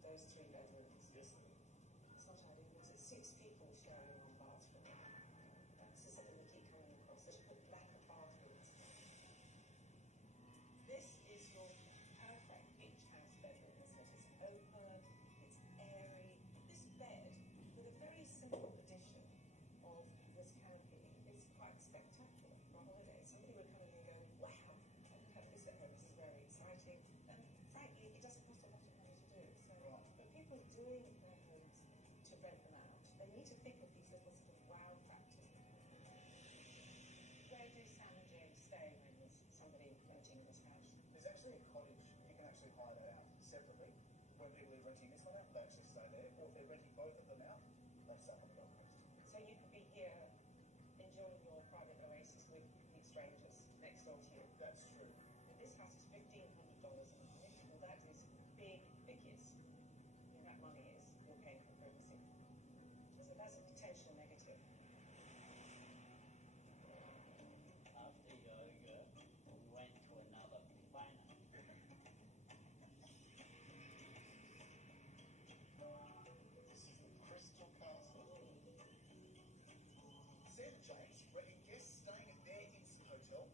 those 3 bedrooms. Yes. It's not ideal. It's 6 people sharing one bathroom. That's the something we keep coming across. They should put black bathrooms. This is your perfect beach house bedroom, isn't it? It's open, it's airy. This bed, with a very simple addition of this canopy, is quite spectacular for a holiday. Somebody would come in and go, wow, I've had this at home, this is very exciting. And frankly, it doesn't cost a lot of money to do. So for people doing their homes to rent them out, they need to think of these little sort of wow factors. Where do Sam and James stay when there's somebody renting this house? There's actually a cottage. You can actually hire that out separately. When people are renting this one out, they actually stay there. Or if they're renting both of them out, they stay on the Gold Coast. So you could be here enjoying your private oasis with complete strangers next door to you. That's true. But this house is $1,500 a night. Well, that is big biggies. I mean, that money is you're paying for privacy. So that's a potential negative. After yoga, we went to another planet. This is the Crystal Castle. Sam James renting guests staying at their instant hotel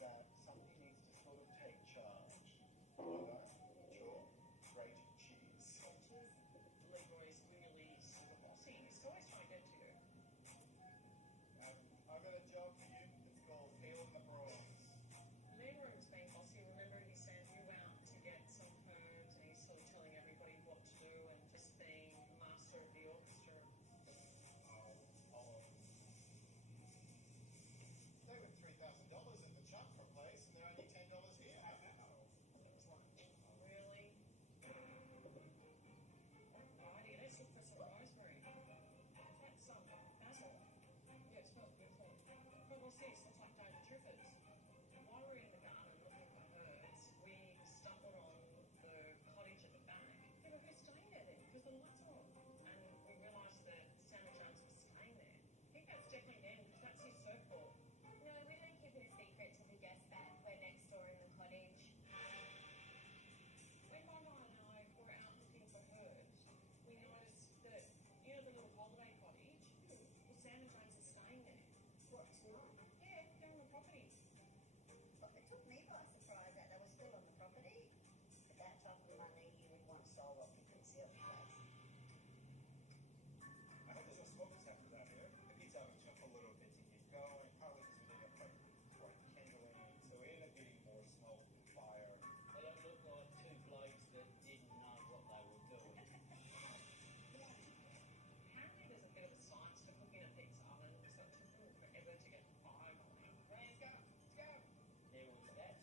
that somebody needs to sort of take charge. Butter, chalk, grated cheese. Leroy's really super bossy. He's always trying to get to you. I've got a job for you. It's called peeling the prawns. Leroy's being bossy. Remember he sent you out to get some herbs and he's sort of telling everybody what to do and just being master of the orchestra. They were $3,000 in the truck for a place, and they're only $10 here. It was like, really? Alrighty, let's look for some rosemary. That's some basil. Yeah, it smells beautiful. But we'll see, it smells like David Triffers. While we were in the garden looking for herbs, we stumbled on the cottage at the back. Yeah, but who's staying there then? Because the lights are on. And we realised that Sammy Jones was staying there. I think that's definitely them, because that's his surfboard. No, we don't keep it a secret to the guests that we're next door in the cottage. When my mum and I were out looking for herbs, we noticed that, you know, the little holiday cottage? Well, Sam and Jones are staying there. What, tonight? Yeah, they're on the property. Well, it took me by surprise that they were still on the property. At that type of money, you would want sole occupancy of the place. I hope there's no smoking sectors out here. The pizza oven took a little bit to get going, probably because we didn't put quite kindling, so we ended up getting more smoke and fire. They don't look like two blokes that didn't know what they were doing. Apparently there's a bit of a science to cooking a pizza oven, so it took them forever to get the fire going. There was that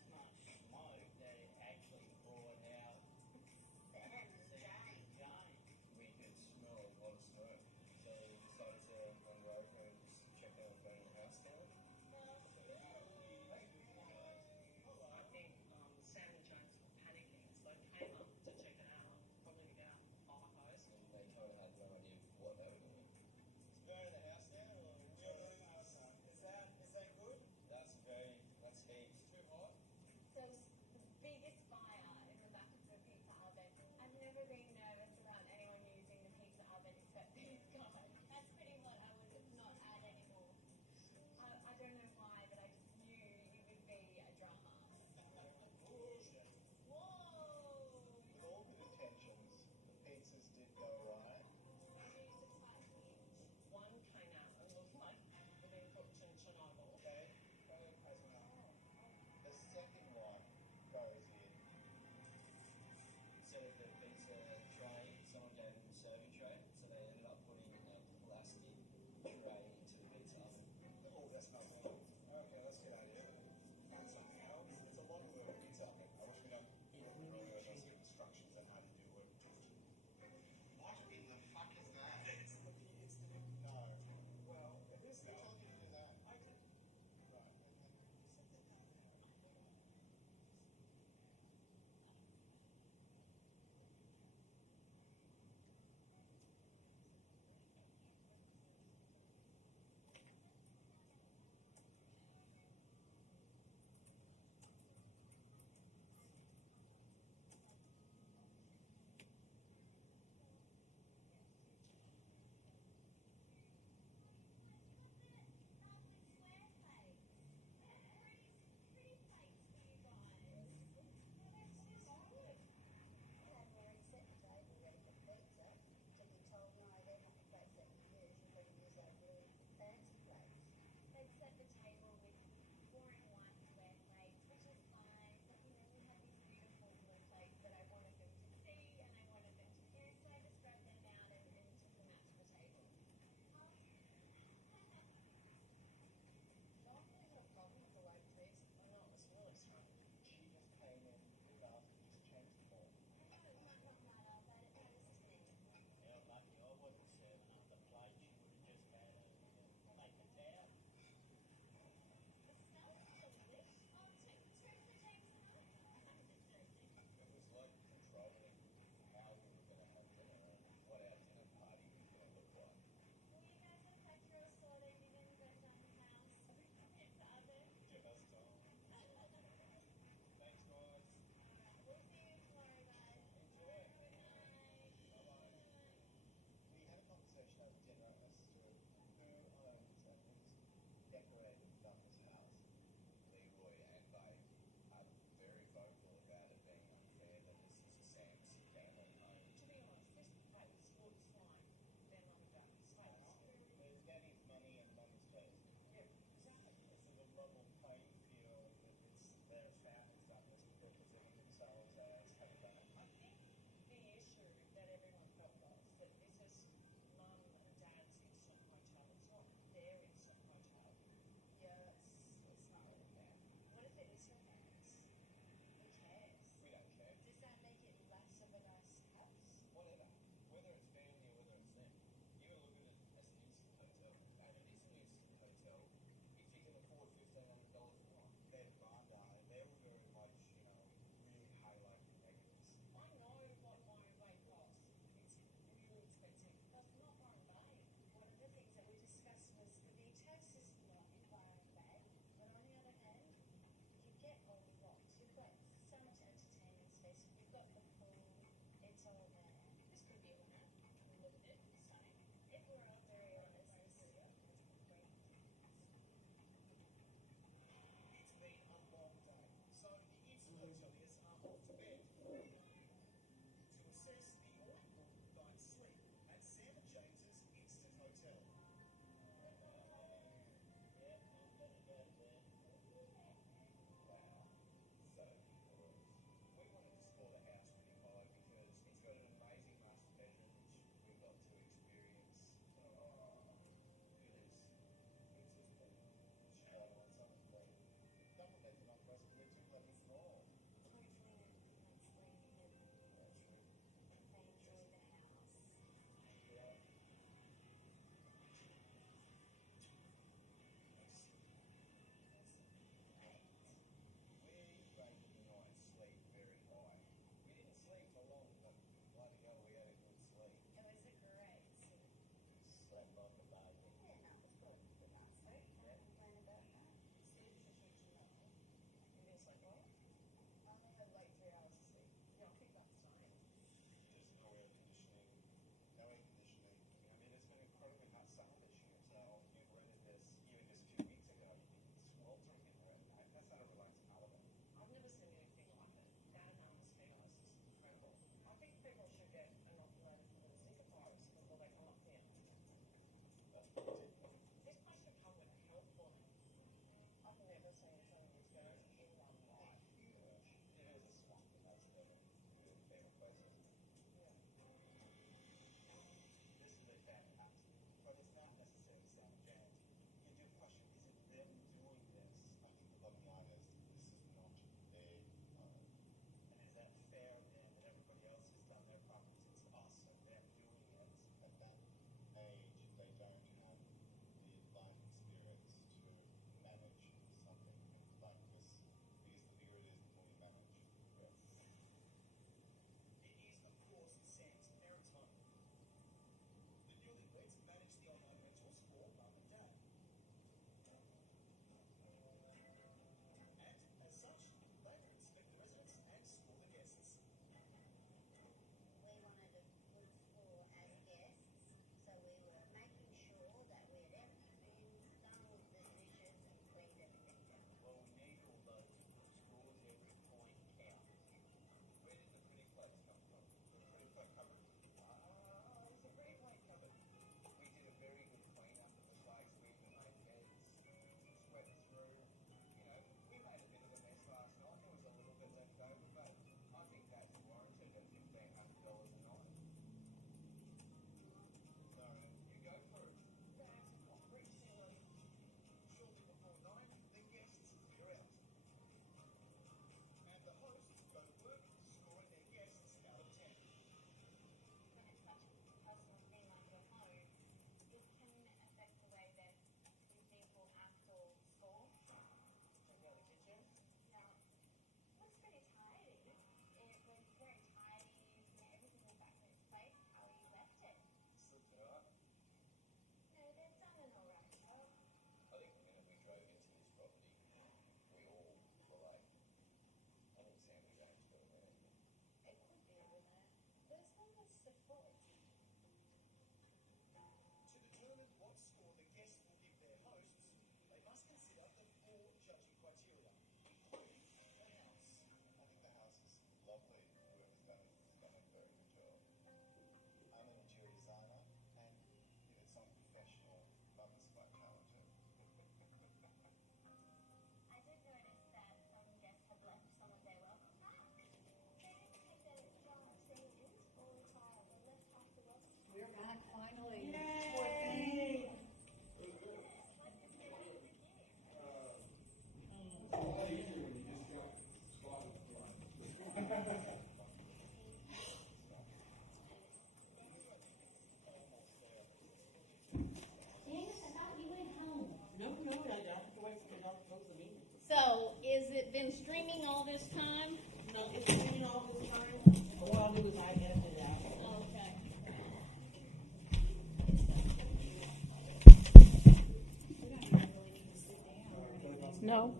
No.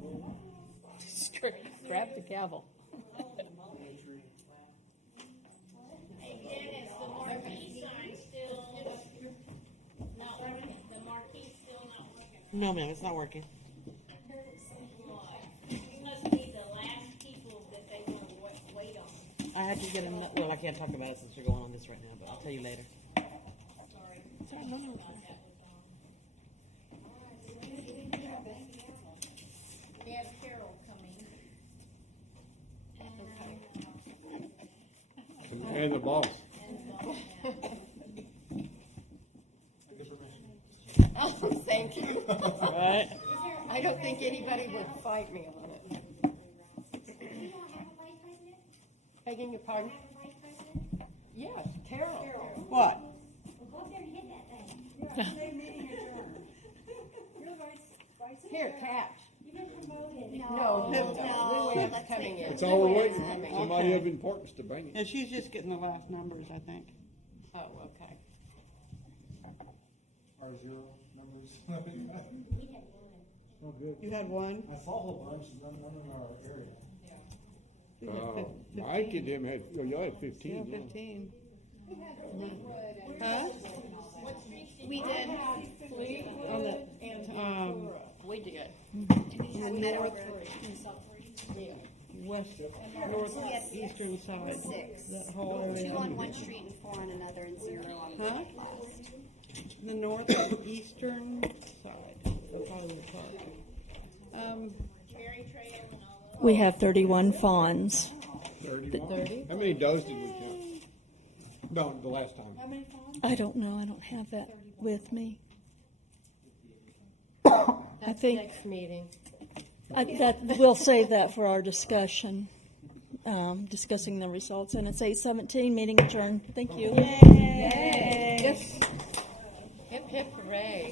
Grab the gavel. Hey, Dennis, the marquee sign still not working. The marquee still not working. No, ma'am, it's not working. You must be the last people that they want to wait on. I had to get a, well, I can't talk about it since we're going on this right now, but I'll tell you later. Sorry. Sorry, no, no. We have Carol coming. And the boss. Oh, thank you. Right. I don't think anybody would fight me on it. Begging your pardon? Yes, Carol. What? Go up there and hit that thing. Here, catch. You've been promoted. No, Lou Ann's coming in. That's all we're waiting for. Coming. Somebody of importance to bring it. Yeah, she's just getting the last numbers, I think. Oh, okay. Are zero numbers? Oh, good. You had one? I saw a whole bunch, none in our area. Mike and him had, y'all had 15. Yeah, yeah. 15. Huh? We did. On the, We did. Had Meadow west, northeastern side. Six. That whole area. 2 on one street and 4 on another and 0 on the Huh? last. The northeastern side of Hollywood Park. We have 31 fawns. 31? How many does did we count? No, the last time. I don't know. I don't have that with me. That's think- next meeting. We'll save that for our discussion, discussing the results. And it's 8:17. Meeting adjourned. Thank you. Yes. Hip, hip, hooray.